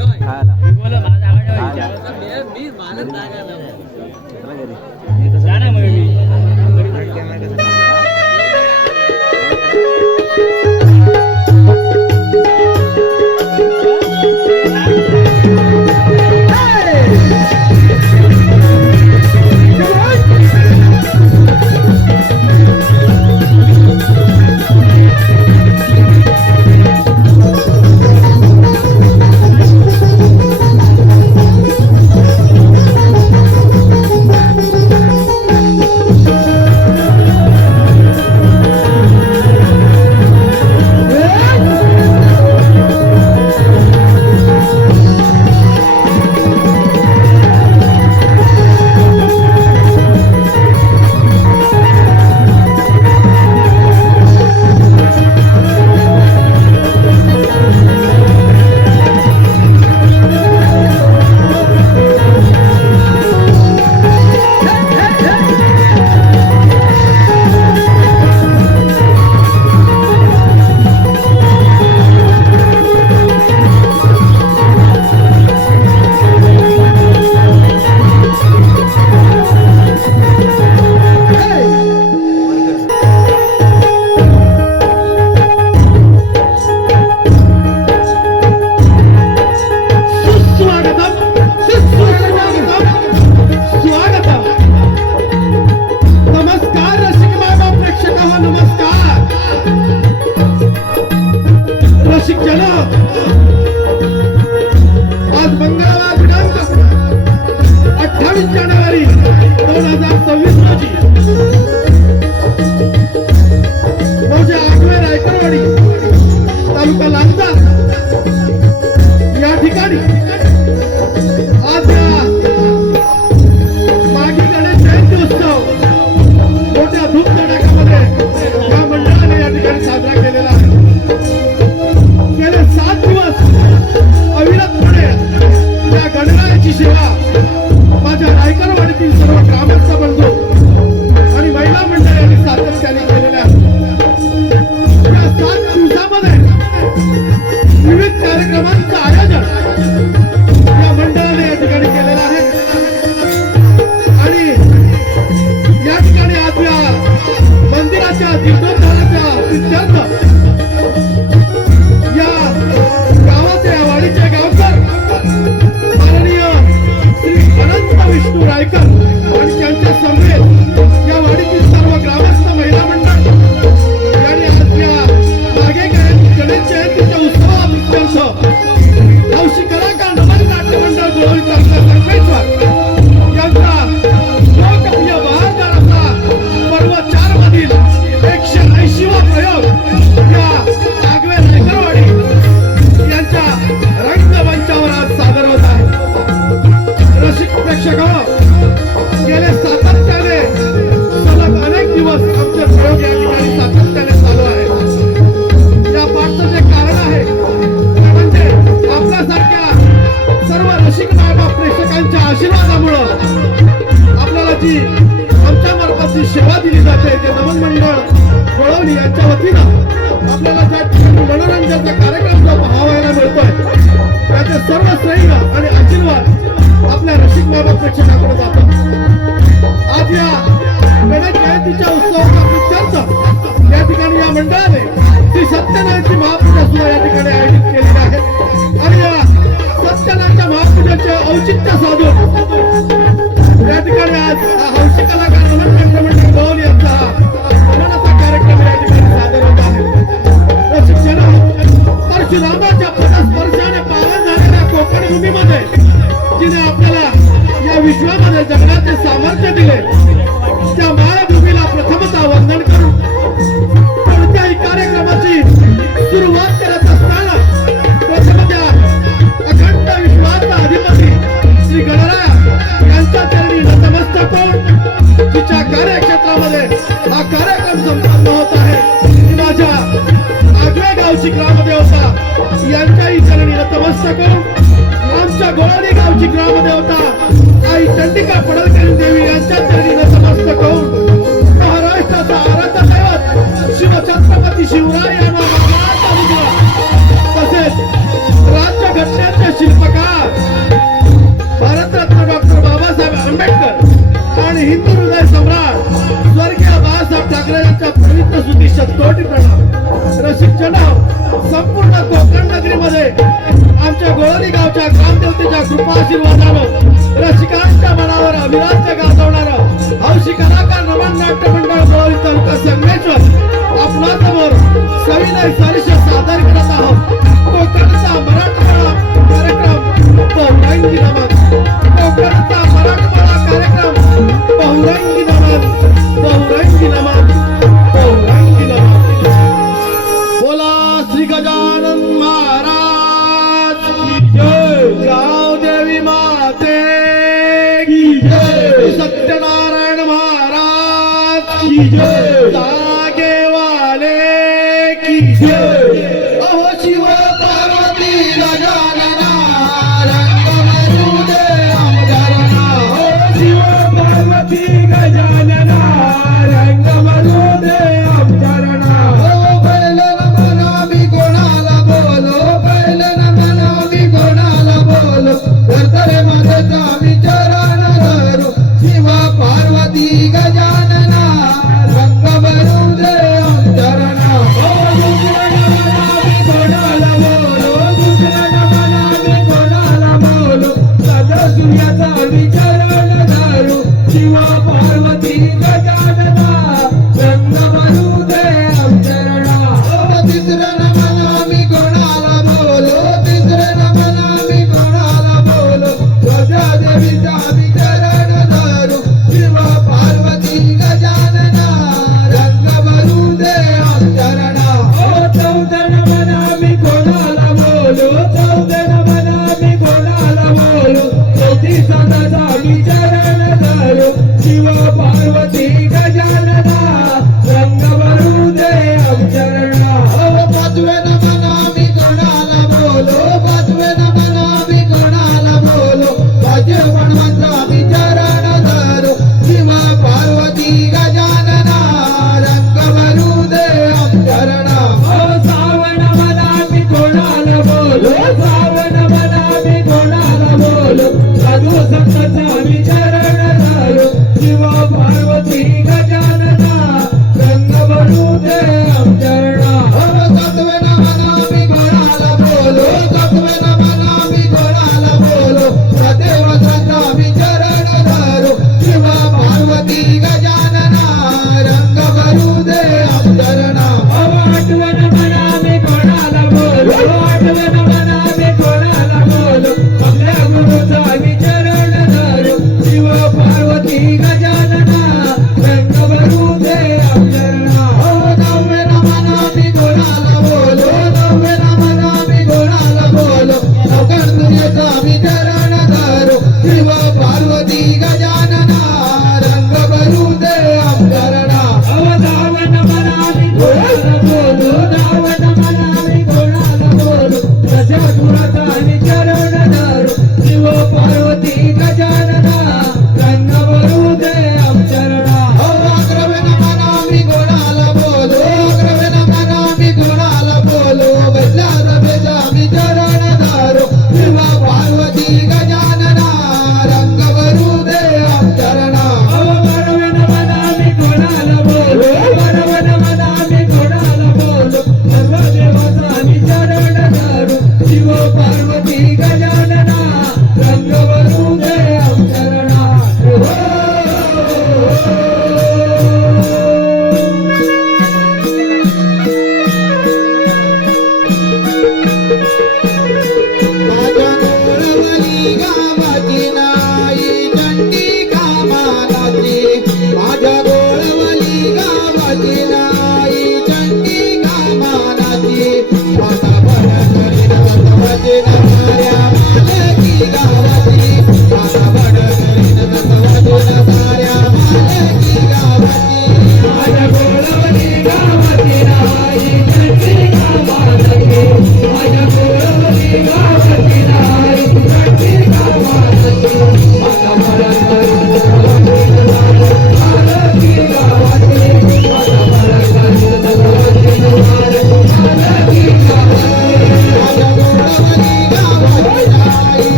खायला बोला माझा आवाज आज मंगळवार दिनांक 28 जानेवारी 2026 रोजी आगवे रायकरवाडी तालुका लांजा या ठिकाणी आज मागी गणेश जयंती उत्सव मोठ्या धूमधडाक्यामध्ये या मंडळाने या ठिकाणी साजरा केलेला आहे. गेले 7 दिवस अविरतपणे या गणरायाची सेवा माझ्या रायकरवाडीतील सर्व ग्रामस्थ बंधू आणि महिला मंडळांनी सातत्याने केलेल्या या 7 दिवसामध्ये विविध कार्यक्रमांचं आयोजन या मंडळाने या ठिकाणी केलेलं आहे. आणि या ठिकाणी आज या मंदिराच्या जीर्णोद्धाराच्या प्रित्यर्थ या गावाचे वाडीचे गावकर माननीय श्री अनंत विष्णू रायकर आणि त्यांच्या समवेत या वाडीतील सर्व ग्रामस्थ महिला मंडळ यांनी आज या मागे गणेश जयंतीच्या उत्सवाप्रित्यर्थ हौशी कलाकार नमन नाट्य मंडळ गोळवली तालुका संकेश्वर यांचा लोकप्रिय बहारदार असा पर्व 4 मधील 180वा प्रयोग या आगवे रायकरवाडी यांच्या रंगमंचावर आज सादर होत आहे. रसिक प्रेक्षक गेले सातत्याने सलग अनेक दिवस आमचे प्रयोग या ठिकाणी सातत्याने चालू आहे. या पाठचं जे कारण आहे म्हणजे आपल्यासारख्या सर्व रसिक मायबाप प्रेक्षकांच्या आशीर्वादामुळं आपल्याला जी आमच्या मार्फत जी सेवा दिली जाते ते नमन मंडळ गोळवली यांच्या वतीनं आपल्याला ज्या ठिकाणी मनोरंजनाचा कार्यक्रम जो पाहायला मिळतोय त्याचे सर्व श्रेय आणि आशीर्वाद आपल्या रसिक मायबाप प्रेक्षकांकडे जातात. आज या गणेश जयंतीच्या उत्सवाचा प्रित्यर्थ या ठिकाणी या मंडळाने श्री सत्यनारायणची महापूजा सुद्धा या ठिकाणी आयोजित केलेली आहे. आणि या सत्यनारायणच्या महापूजेचे औचित्य साधून या ठिकाणी आज हौशी कलाकार नमन नाट्य मंडळ गोळवली यांचा हा नमनाचा कार्यक्रम या ठिकाणी सादर होत आहे. परशुरामाच्या पदस्पर्शाने पावन झालेल्या कोकण भूमीमध्ये जिने आपल्याला या विश्वामध्ये जगण्याचे सामर्थ्य दिले त्या मायभूमीला प्रथमतः वंदन करून कोणत्याही कार्यक्रमाची सुरुवात करत असताना प्रथम त्या अखंड विश्वाचा अधिपती श्री गणराया यांच्या चरणी नतमस्तक होऊन तिच्या कार्यक्षेत्रामध्ये हा कार्यक्रम संपन्न होत आहे. माझ्या आगवे गावची ग्रामदेवता यांच्याही चरणी नतमस्तक होऊन आमच्या गोळवली गावची ग्रामदेवता आई चंडिका पडळकरी देवी यांच्या चरणी नतमस्तक होऊन महाराष्ट्राचा आराध्य दैवत शिवछत्रपती शिवराय यांना तसेच राज्यघटनेचे शिल्पकार भारतरत्न डॉक्टर बाबासाहेब आंबेडकर आणि हिंदू हृदय सम्राट स्वर्गीय बाळासाहेब ठाकरे यांच्या पवित्र सुती शतकोटी प्रणाम. रसिक जनाव, संपूर्ण कोकण नगरीमध्ये आमच्या गोळणी गावच्या ग्रामदेवतेच्या कृपा आशीर्वादानं रसिकांच्या मनावर अभिराज्य गाजवणारं हौशी कलाकार नमन नाट्य मंडळ गोळणी तालुका संगमेश्वर आपणासमोर सविनय सारिष्य सादर करत आहोत. कोकणचा मराठवाडा कार्यक्रम बहुरंगी नमन. कोकणचा मराठवाडा कार्यक्रम बहुरंगी नमन, बहुरंगी नमन, बहुरंगी नमन. बोला श्री गजानन महाराज की जय. गावदेवी माते की जय. सत्यनारायण महाराज की जय. जागेवाले की जय. अहो शिव पार्वती गजानना रंग दे आमदारना. अहो शिव पार्वती गजानना रंग दे आमदारना. हो पहिलं नमन आम्ही कोणाला बोलो, पहिलं नमन आम्ही कोणाला बोलो, करतरे माझ्याचा आम्ही चरण धरू. शिव पार्वती गजानना रंग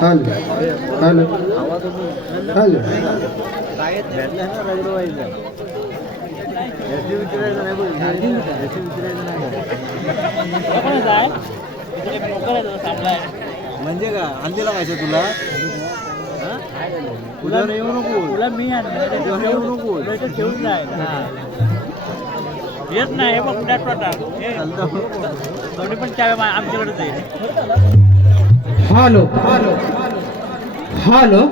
हॅलो हॅलो म्हणजे का अंधीला व्हायचं तुला तुला येऊ नको तुला मी येऊ नको ठेवून जाय येत नाही बघ दोन्ही पण चाव्या आमच्याकडेच आहे हॅलो हॅलो हॅलो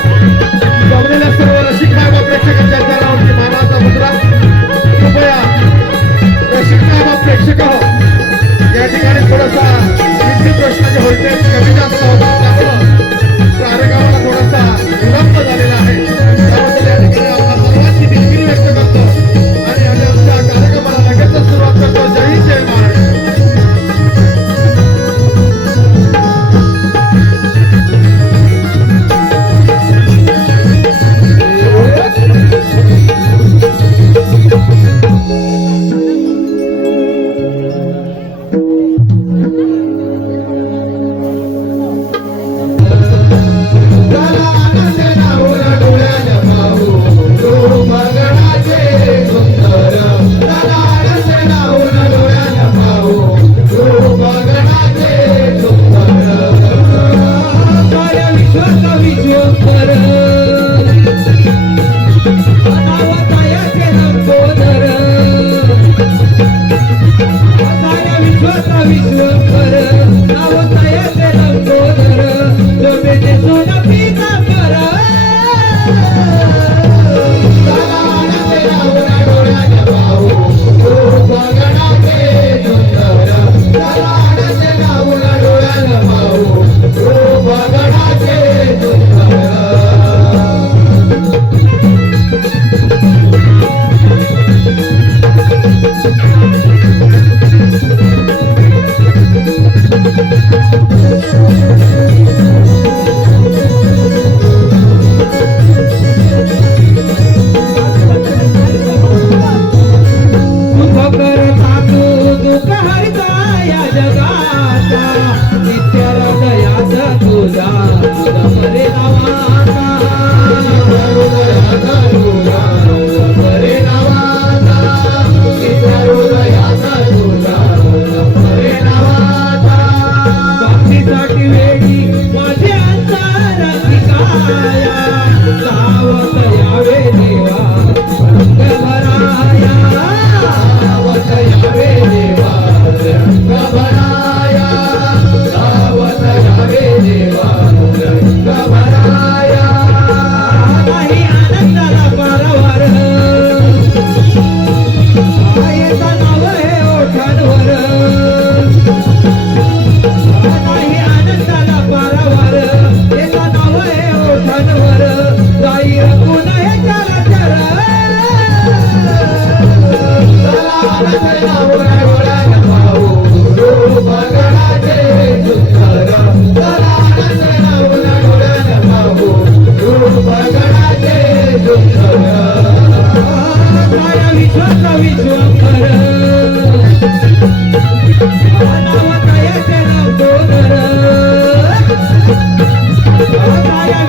जमलेल्या सर्व रसिक व प्रेक्षकांच्या चरणावरती मानाचा मुद्रा कृपया रसिक व प्रेक्षक हो या ठिकाणी थोडासा विद्युत प्रश्न जे होते कमी जास्त होता त्यामुळं कार्यक्रमाला थोडासा विलंब झालेला आहे त्याबद्दल या ठिकाणी आपल्या सर्वांची दिलगिरी व्यक्त करतो आणि आमच्या कार्यक्रमाला लगेचच सुरुवात करतो. जय हिंद जय महाराष्ट्र.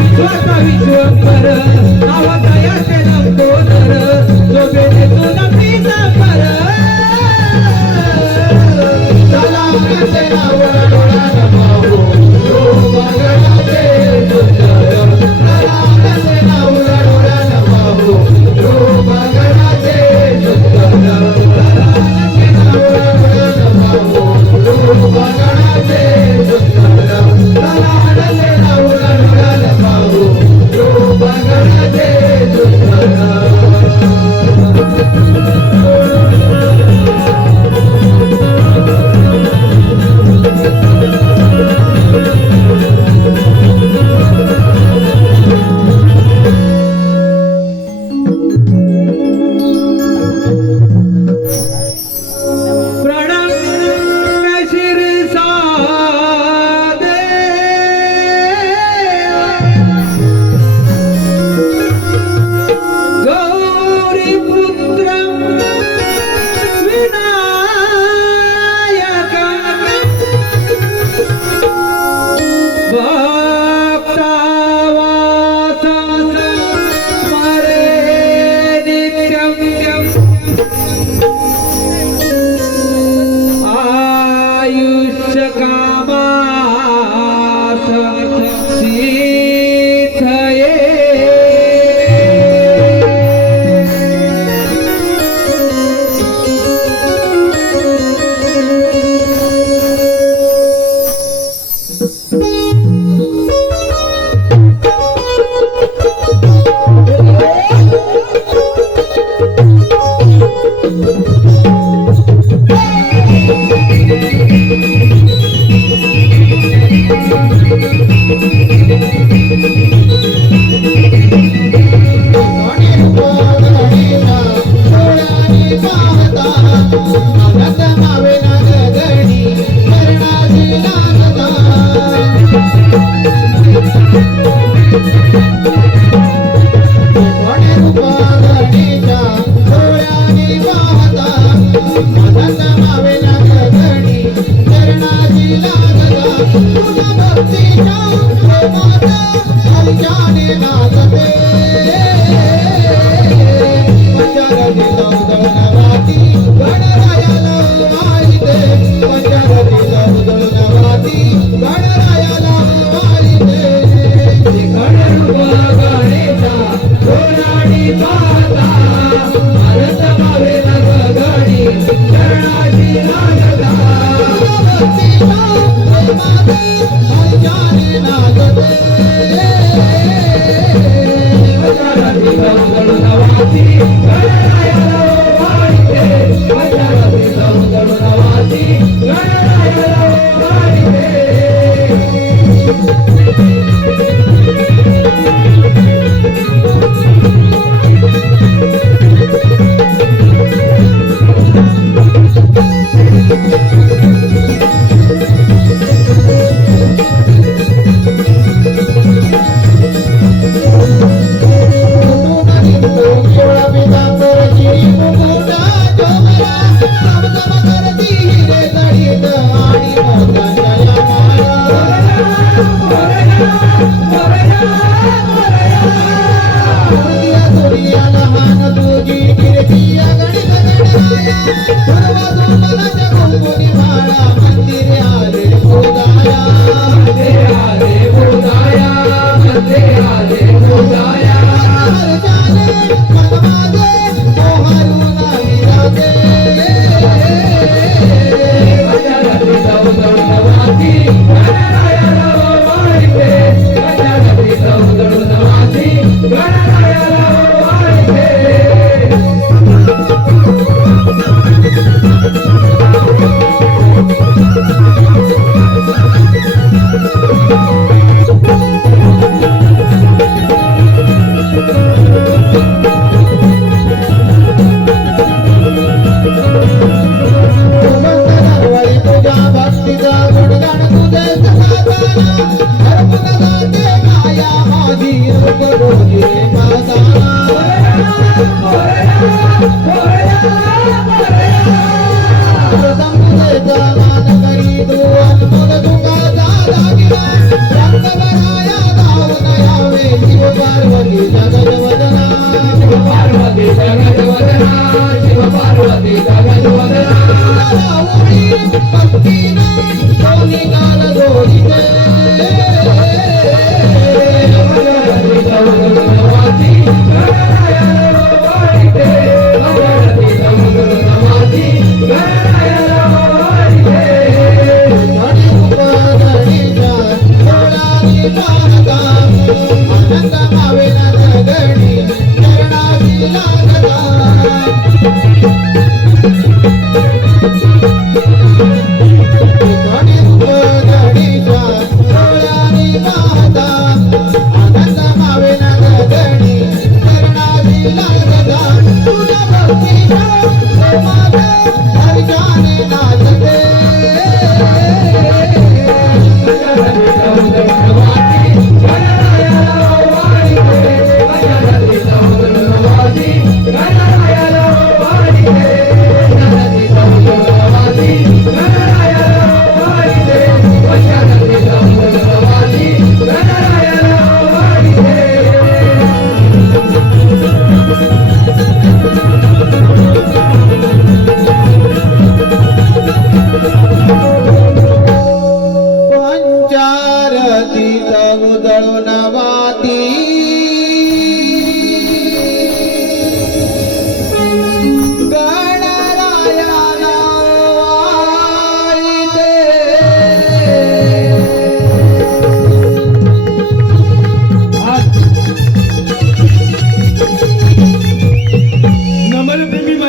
विश्वास विश्व कर नावा दयाचे नंदोदर जो बेने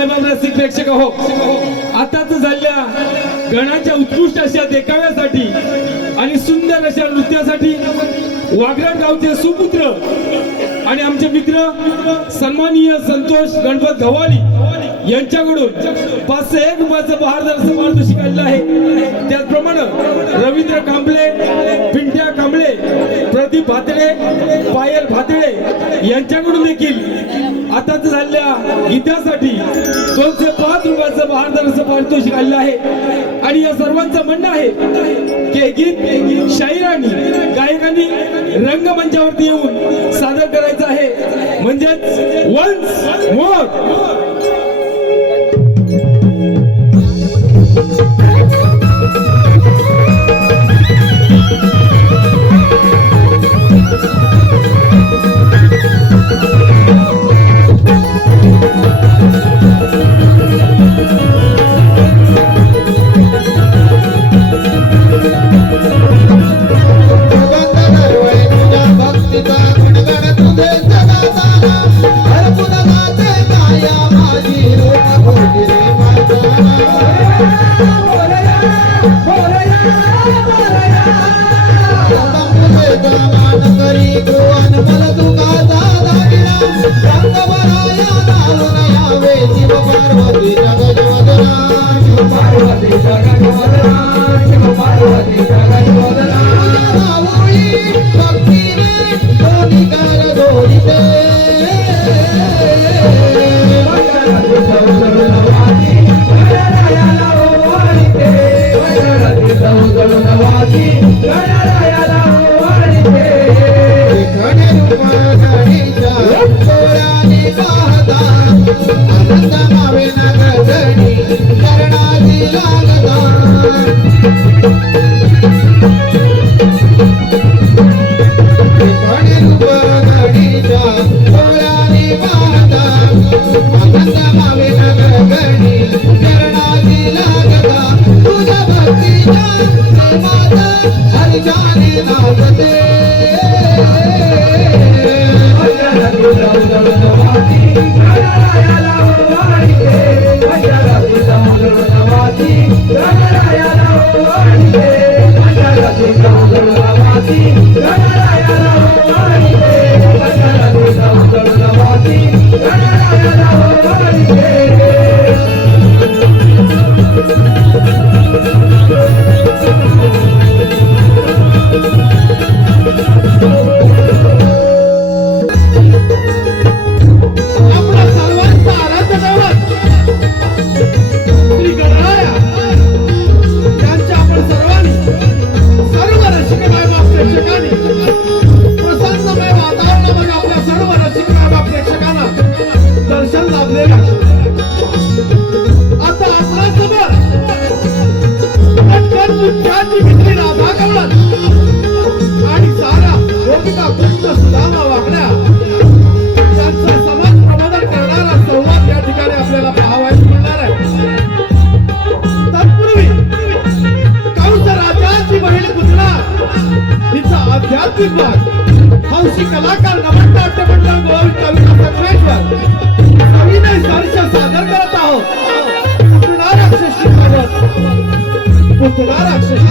मायबाप रसिक प्रेक्षक हो, आताच झालेल्या गणाच्या उत्कृष्ट अशा देखाव्यासाठी आणि सुंदर अशा नृत्यासाठी वाघराड गावचे सुपुत्र आणि आमचे मित्र सन्माननीय संतोष गणपत गव्हाली यांच्याकडून 501 रुपयाचं बहारदार पारितोषिक आलेलं आहे. त्याचप्रमाणे रवींद्र कांबळे, पिंट्या कांबळे, प्रदीप भातडे, पायल भातडे यांच्याकडून देखील आताच झालेल्या गीतासाठी 205 रुपयाचं बहारदार पारितोषिक आलेलं आहे. आणि या सर्वांचं म्हणणं आहे की हे गीत शाहिरांनी गायकांनी रंगमंचावरती येऊन सादर करायचं आहे, म्हणजेच वन्स मोर. हौशी कलाकार नमननाट्य मंडळ गोविंद कविता संगमेश्वर अभिनय सारख्या सादर करत आहोत. पुतळा राक्षसी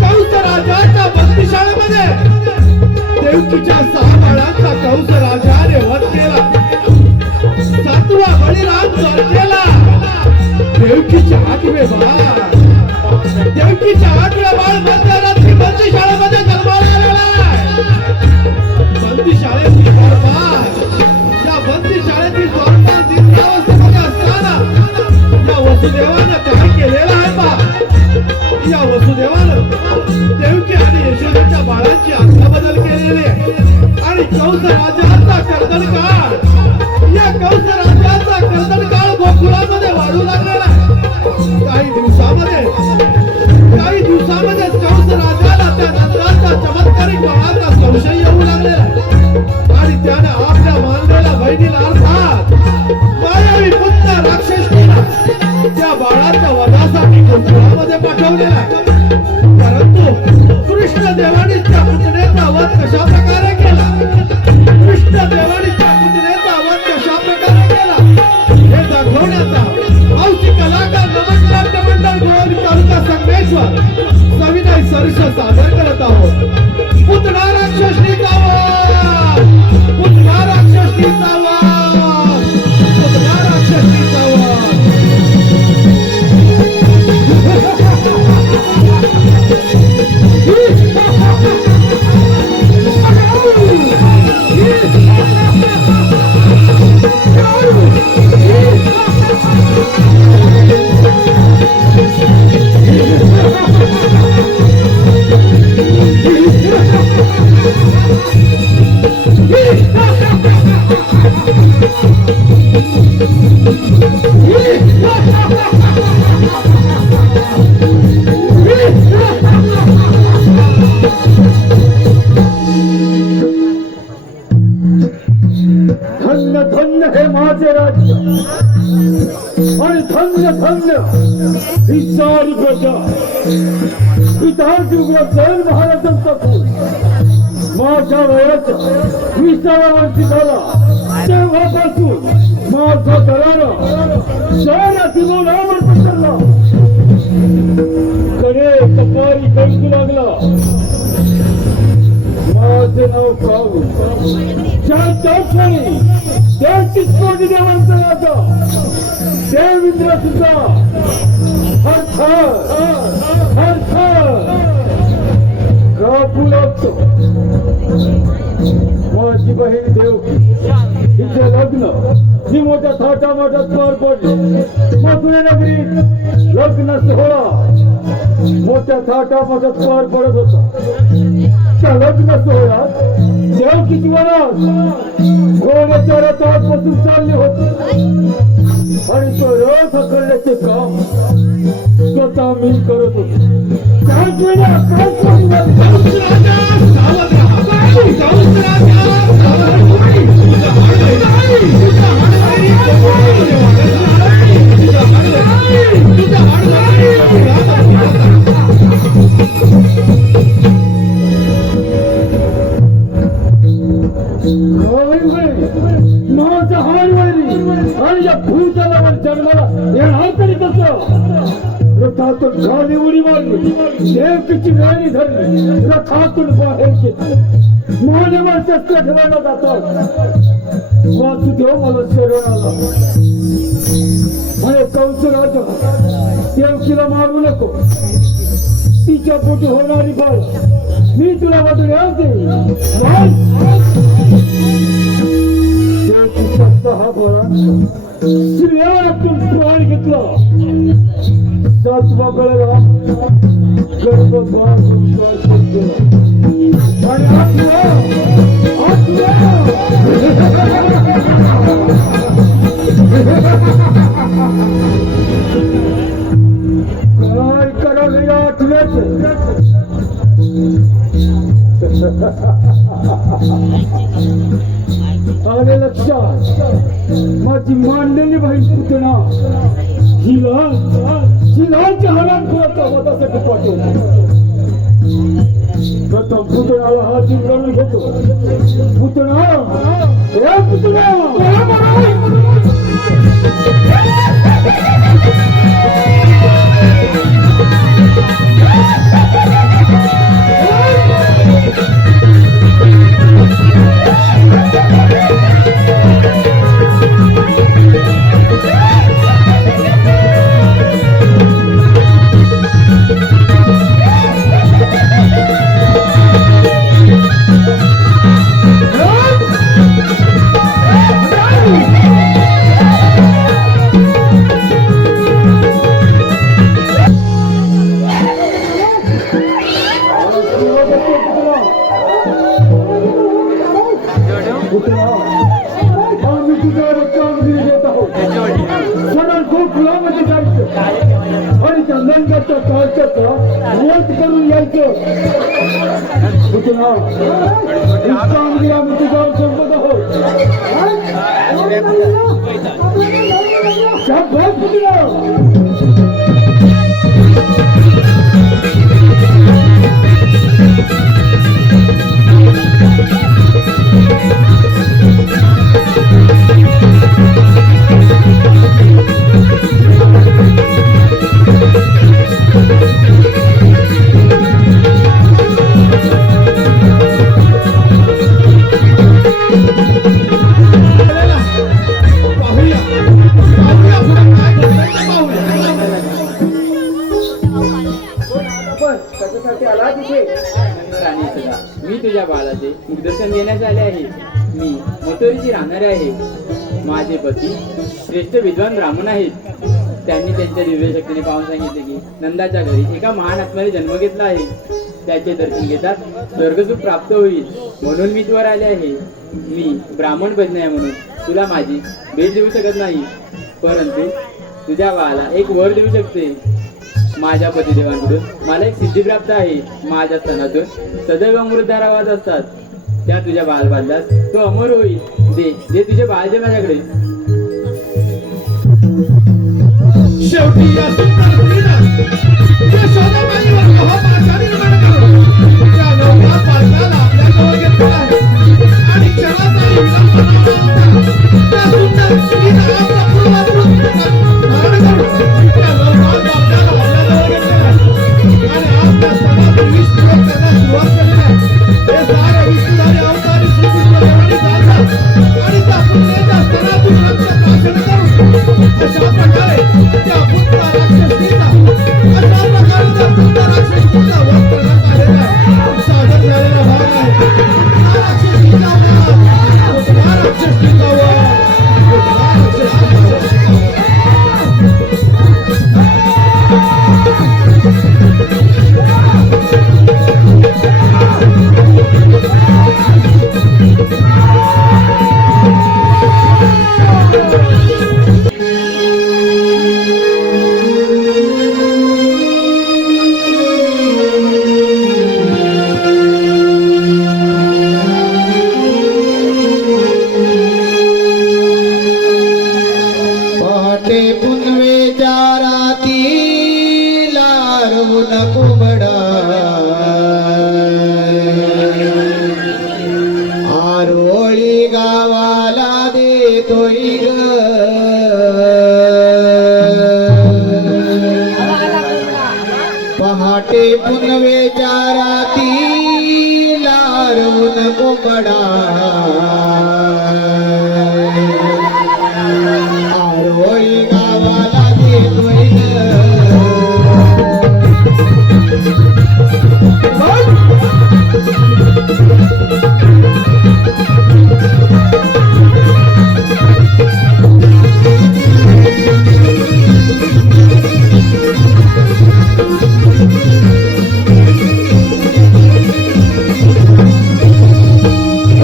कंस राजाच्या बंदीशाळेमध्ये देवकीच्या 6 बाळांचा कंस राजाने वध केला. 7वा बळीराम केला. देवकीच्या 8वे बाळ मध्यरात्री बंदीशाळेमध्ये जन्माला आलेला. बंदीशाळेतील बरबाद या बंदीशाळेतील द्वारपाल दिव्यावस्थेमध्ये असताना या वसुदेवानं काय केलेलं आहे पहा. या वसुदेवानं देवकी आणि यशोदेच्या बाळांची अदलाबदल केलेली आहे. आणि कंस राजाचा कर्दनकाळ या कंस राजाचा कर्दनकाळ गोकुळामध्ये वाढू लागलेला आहे. काही दिवसामध्ये कंस राजाला त्या नंदराचा चमत्कारिक बाळाचा संशय येऊ लागलेला आहे. आणि त्याने आपल्या मानलेल्या बहिणीला अर्थात मायावी पुत्र राक्षसीला त्या बाळा आणि धन्य धन्य ही सारी प्रजा पिताची उग्रसेन महाराजांचा खून माझ्या वयाच्या 20व्या वर्षी झाला तेव्हापासून माझा दरारा शहरातील नामन पसरला. कडे कपारी कळकू लागला. माझे नाव काऊ ज्या क्षणी त्याचीच कोटी देवांचा राजा देवेंद्र सुद्धा हर कापू लागतो. माझी बहीण देवकी हिचे लग्न ही मोठ्या थाटामाटात पार पडले. मथुरा नगरीत लग्न सोहळा मोठ्या थाटामाटात पार पडत होता. त्या लग्न सोहळ्यात देवकीची वरात घोड्याच्या रथात बसून चालली होती आणि तो रथ हकलण्याचे काम स्वतः मी करत होतो. त्याच माझा हार वळली आणि या भूतलावर जन्माला येणार तरी कसं. रथातून गाडी उडी मारली. देवकीची गाडी धरली. रथातून बाहेर घेतली. मानवार शस्त्र ठेवायला जातात. वासुदेव मला शरण आला. अरे कंसराज देवकीला मारू नको. तिच्या पोटी होणारी बाळ मी तुला वाटून हा बळा स्त्रियातून प्राण घेतला. सातवा गळा गर्भपात केला आणि काय करावे या आठव्याचं आले लक्षात. माझी मांडलेली बहीण पुतना हिला हरामखोराच्या वधासाठी पाठवली. प्रथम पुतणाला हात करून घेतो. पुतना आणि त्या लंगाच्या काळच्याचा वोट करून यायचं. आम्ही तुझ्यावर संपत आहोत. मी तुझ्या बाळाचे दर्शन देण्यास आले आहे. मी मथुरेची राहणारे आहे. माझे पती श्रेष्ठ विद्वान ब्राह्मण आहेत. त्यांनी त्यांच्या दिव्य शक्तीने पाहून सांगितले की नंदाच्या घरी एका महान आत्म्याने जन्म घेतला आहे. त्याचे दर्शन घेतात स्वर्गसुख प्राप्त होईल म्हणून मी तुवर आले आहे. मी ब्राह्मण पत्नी आहे म्हणून तुला माझी भेट देऊ शकत नाही, परंतु तुझ्या बाळाला एक वर देऊ शकते. माझ्या पतिदेवांकडून मला एक सिद्धी प्राप्त आहे. माझ्या स्तनातून सदैव अमृतधारा वाहत असतात. त्या तुझ्या बाल बांधल्यास तो अमर होईल. दे तुझे बाळ दे माझ्याकडे. शेवटी या सुंदर स्त्रीनं यशोदाबाईवर मोहपाशा निर्माण करून त्या नवरा बालकाला आपल्या जवळ घेतलं आहे. आणि क्षणाचाही विलंब न करता त्या सुंदर स्त्रीनं आपला पूर्वापूर्व धारण करून त्या नवरा बालकाला आपल्या जवळ घेतलं आहे. आणि आज त्या सणातून वीस प्रयोग करण्यास सुरुवात केली आहे. हे सारे विष्णुधारी अवतारी सुपुत्र देवानी जाणतात आणि त्या पुण्याच्या स्तनातून रक्त प्राशन करून अशा प्रकारे त्या पुत्र राक्षसीचा अशा प्रकारे त्या पुत्र राक्षसीचा वध करण्यात आलेला आहे. साधन झालेला भाग आहे. पुत्र राक्षसीचा वध, पुत्र राक्षसीचा वध, पुत्र राक्षसीचा वध. पहाटे पुनवेच्या रातीला रवून कोंबडा आरोळी गावाला देतोय ग. पहाटे पुनवेच्या रातीला रवून कोंबडा आरोळी गावाला देतोय ग.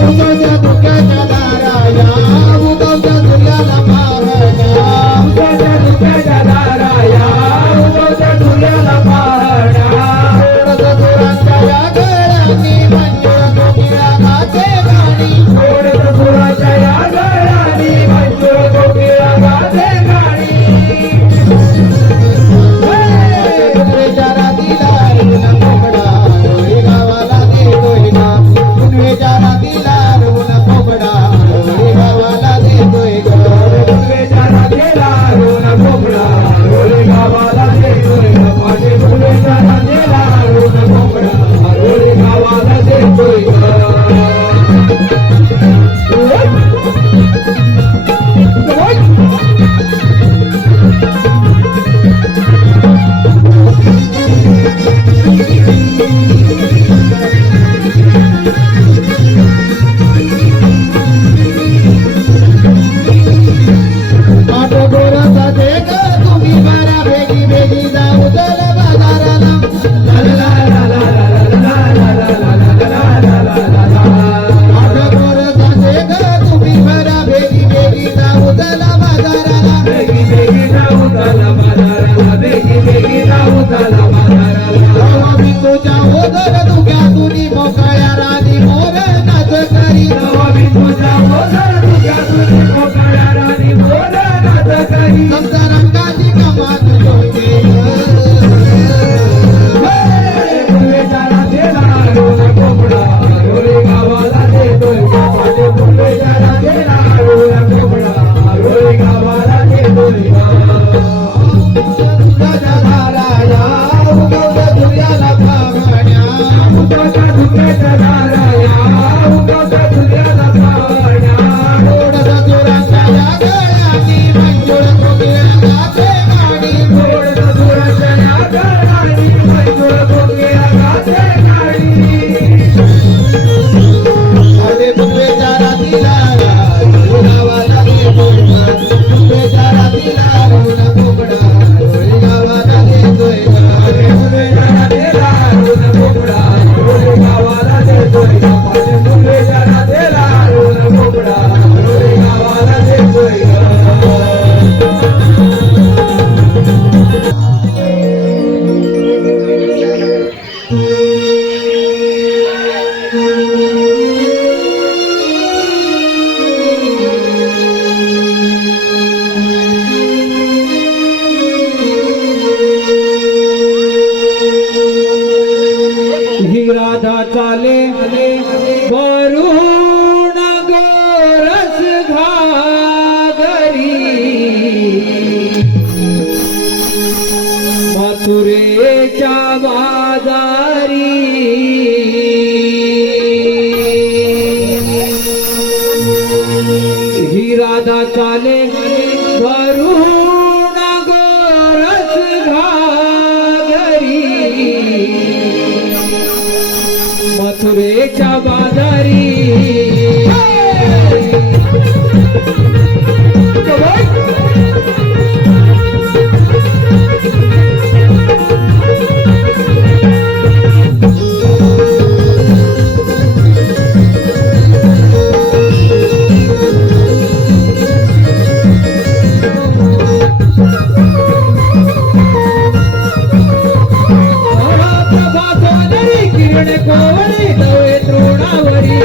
उगवत्या धुक्याच्या दाराया, उगवत्या धुऱ्याला पहाड्या. उगवत्या धुक्याच्या दाराया, उगवत्या धुऱ्याला पहाड्या. थोडंसं धुराच्या या गळ्यानी मंजुळ कोकिळा गाते गाणी. थोडंसं धुराच्या या गळ्यानी मंजुळ कोकिळा गाते गाणी. पुनवेच्या रातीला रवून कोंबडा आरोळी गावाला देतोय ग. पुनवेच्या रातीला रवून कोंबडा आरोळी गावाला देतोय ग. पुनवेच्या रातीला रवून कोंबडा आरोळी गावाला देतोय ग. पाटे पुनवेच्या रातीला रवून कोंबडा आरोळी गावाला देतोय ग. माझं गोरं दे ग तुम्ही बरा बेगी बेगी जाऊ चल बाजाराला. माझं गोरं दे ग तुम्ही बरा बेगी बेगी जाऊ चल बाजाराला. बेगी बेगी जाऊ चल बाजाराला, बेगी बेगी जाऊ चल बाजाराला. मी तुझ्या ओझर धुक्यातून मोकळ्या राणी मोर नाच करी. मी तुझ्या ओझर धुक्यातून मोकळ्या राणी मोर नाच करी. समजा रंगाची कमाल जोडते पुनवेच्या रातीला रवून कोंबडा आरोळी गावाला देतोय ग. पाटे पुनवेच्या रातीला रवून कोंबडा आरोळी गावाला देतोय ग. उगवत्या धाराया, उगवत्या धुऱ्याला पहाड्या. उगवत्या धुऱ्याच्या धाराया, उगवत्या धुऱ्याला पहाड्या. थोडंसं धुराच्या या गळ्यानी मंजुळ कोकिळा गाते गाणी. थोडंसं धुराच्या या गळ्यानी मंजुळ कोकिळा गाते गाणी. अरे पुनवेच्या रातीला रवून गावाला देतोय ग. पुनवेच्या रातीला मथुरेच्या बाजारी ही राधा चाले भरून गोरस घागरी मथुरेच्या बाजारी कोवळी दवे तृणावरी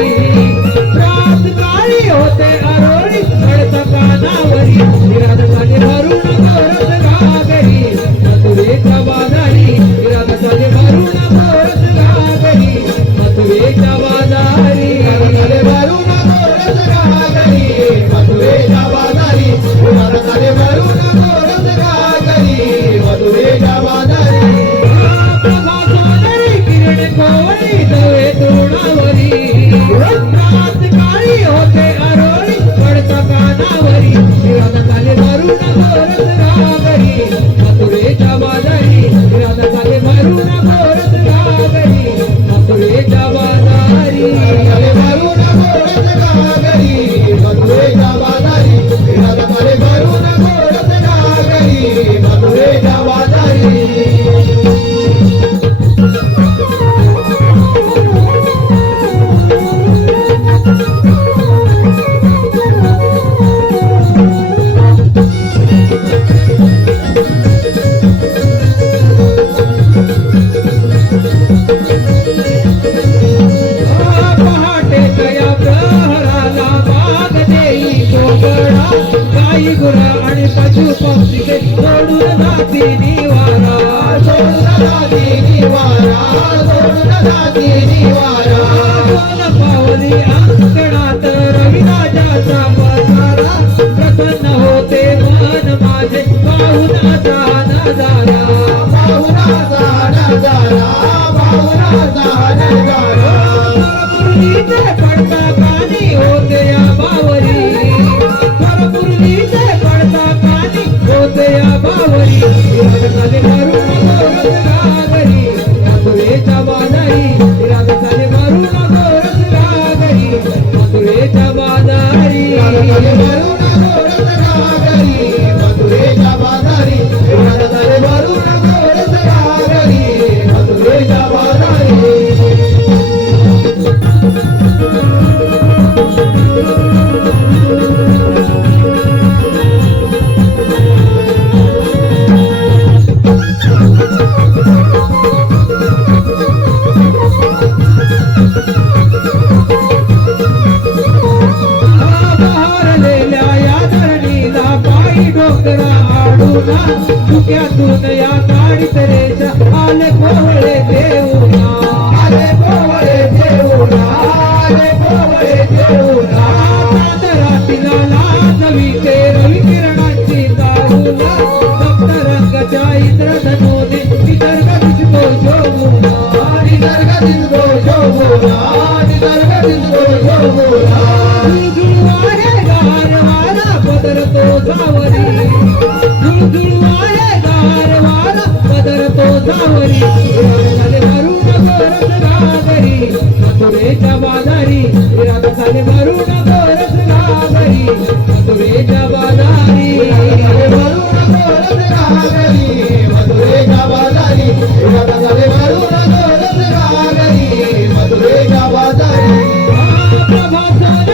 रात काळी होते अरोळी हळत कानावरी राधाने भरून गोरस घागरी मथुरेच्या बाजारी राधाने भरून गोरस घागरी मथुरेच्या बाजारी राधाने भरून गोरस घागरी मथुरेच्या बाजारी राधाने भरून गोरस घागरी मथुरेच्या बाजारी कोवळी दवे तृणावरी रात काळी होते अरोळी पडता कानावरी राधाने भरून गोरस घागरी मथुरेच्या बाजारी राधाने भरून गोरस घागरी मथुरेच्या बाजारी राधाने भरून गोरस घागरी मथुरेच्या बाजारी राधाने भरून गोरस घागरी मथुरेच्या बाजारी गाई गुरा आणि पशु पक्षी सोडून जाती निवारा सोडून जाती निवारा सोडून जाती निवारा कोण पावली अंगणात रविराजाचा पसारा प्रसन्न होते मन माझे पाहुणाचा नजारा पाहुणाचा नजारा पाहुणाचा नजारा मुरलीचे पडता कानी होते या बावरी मुरलीचे पडता कानी होते या बावरी राधाने भरून गोरस घागरी मथुरेच्या बाजारी राधाने भरून गोरस घागरी मथुरेच्या बाजारी राधाने भरून गोरस घागरी मथुरेच्या बाजारी राधाने भरून गोरस घागरी मथुरेच्या बाजारी चुक्यातून या काळीत रेषा आले कोवळे देऊना आले कोवळे देऊना आले कोवळे देऊना रातीला लाजवी ते रवी किरणांची दारुला सप्त रंगाच्या इंद्रधनोने निसर्ग दिसतो शोभूना निसर्ग दिसतो शोभूना निसर्ग दिसतो शोभूना झुळझुळवारे गारवारा बदलतो सावरी झुळझुळवारे गारवारा बदलतो सावरी राधाने भरून गोरस घागरी मथुरेच्या बाजारी राधाने भरून गोरस घागरी मथुरेच्या बाजारी राधाने भरून गोरस घागरी मथुरेच्या बाजारी राधाने भरून गोरस घागरी मथुरेच्या बाजारी प्रभात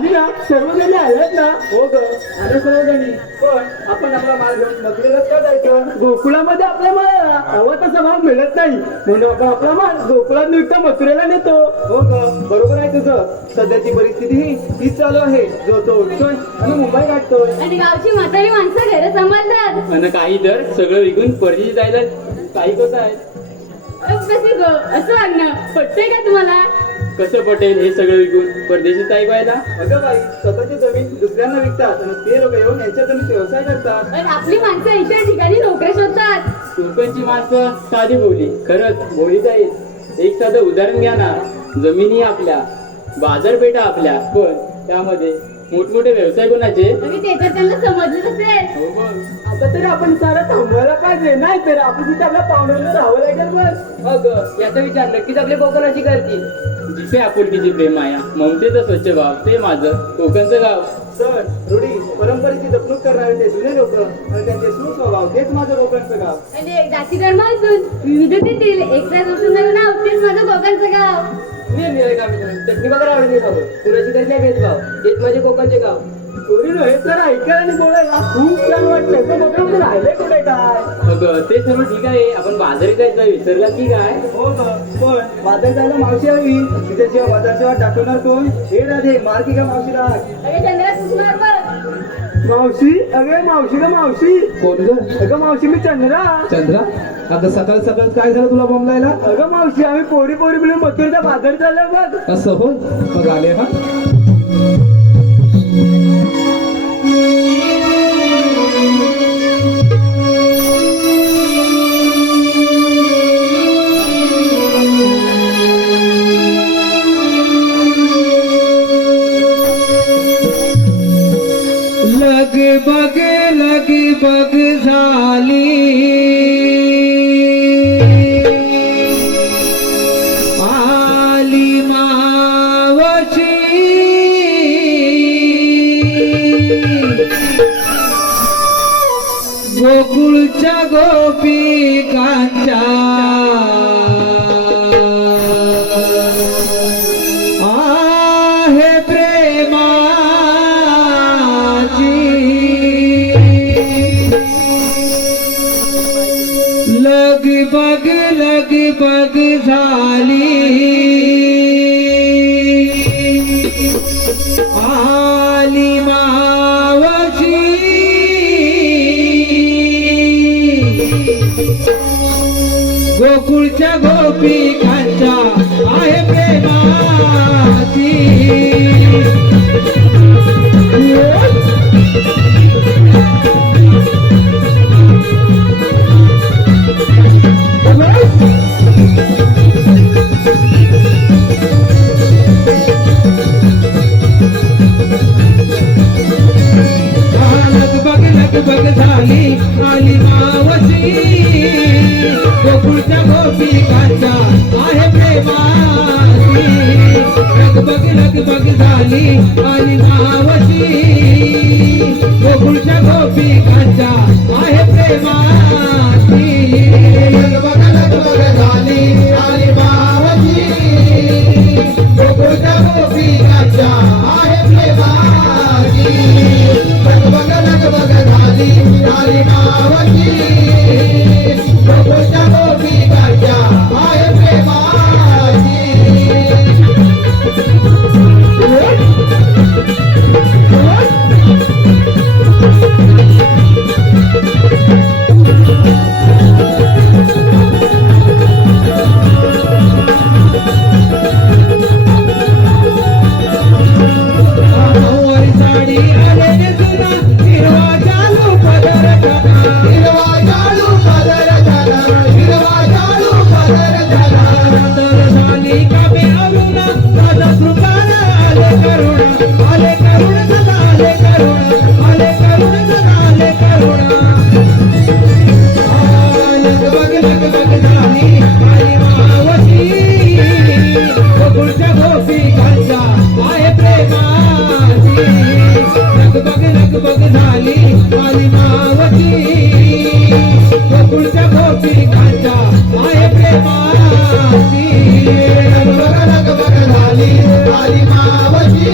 आली ना? सर्वजणी आल्यात ना? हो ग आले सर्वजणी. पण आपण आपला माल घेऊन मथुरेलाच का जायचं? गोकुळामध्ये आपला माल हवा तसा भाव मिळत नाही, म्हणून आपण आपला माल गोकुळात नियुक्त मथुरेला नेतो. हो ग बरोबर आहे तुझं. सध्याची परिस्थिती हीच चालू आहे. जो तो उठतोय आणि मुंबई गाठतोय. आणि गावची म्हातारी माणसं घरं सांभाळतात. आणि काही तर सगळं विकून परदेशी जायला काही होत आहेत. कशी गो असं वागणं पटतंय का तुम्हाला? कसं पटेल हे सगळं विकून परदेशीत ऐकवायला? अगं बाई स्वतःची जमीन दुसऱ्यांना विकतात आणि ते लोक येऊन यांच्या जमीन व्यवसाय करतात. पण आपली माणसं इतर ठिकाणी नोकऱ्या शोधतात. कोकणची माणसं साधी बोली, खरंच बोलीच आहे. एक साधं उदाहरण घ्या ना. जमिनी आपल्या, बाजारपेठा आपल्या, पण त्यामध्ये मोठमोठे व्यवसाय कोणाचे? आणि त्याच्यात त्यांना समजलं नसेल. हो बघ. आता तरी आपण सारं थांबवायला पाहिजे, नाही तर आपण तिथे आपल्या पाहुण्यांना राहावं लागेल. बस अगं याचा विचार नक्कीच आपले कोकणाची करतील. जिथे आपुलकीची प्रेम माया, ममतेचा स्वच्छ भाव, ते माझं कोकणचं गाव. सण, रूढी, परंपरेची जपणूक करणारे ते जुने लोक आणि त्यांचे सुस्वभाव, तेच माझं कोकणचं गाव. म्हणजे जाती धर्म असून विविधतेतील एकट्याच वसुंधरा नाव तेच माझं कोकणचं गाव. चटणी बघा आवडली बाबा. कुणाची काही नाही भेदभाव, हेच माझे कोकणचे गाव. पोरीनो, हे तर ऐकायला आणि बोलायला खूप छान वाटतंय, पण कोकणामध्ये राहिले कुठे काय? अगं ते सर्व ठीक आहे. आपण बाजारी जायचं विसरला की काय? हो का? पण बाजार जायला मावशी हवी. तिच्याशिवाय बाजारची वाट दाखवणार कोण? हे राधे मार्गी का मावशी राह. अरे चंद्रा तुझणार बघ. मावशी, अगे मावशी ग मावशी. कोण ग? अगं मावशी, मी चंद्रा. चंद्रा, आता सकाळ सकाळ काय झालं तुला बॉम्बलायला? अगं मावशी, आम्ही पोरी पोरी मिळून मथुरेच्या बाजार चाललोय बघ. असं होय, मग आले हा. लगबग झाली, आली मावशी, गोकुळच्या गोपिकांच्या आहे प्रेमाची. लगबग झाली, आली मावशी, गोकुळच्या गोपिकांच्या आहे प्रेमाची. लगबग झाली, आली मावशी, गोकुळच्या गोपिकांच्या आहे प्रेमाची. लगबग झाली, आली मावशी, गोकुळच्या गोपिकांच्या आहे प्रेमाची. लगबग झाली, आली मावशी, गोकुळच्या गोपिकांच्या आहे प्रेमाची. लगबग झाली, आली मावशी, गोकुळच्या गोपिकांच्या आहे प्रेमाची. लगबग झाली, आली मावशी,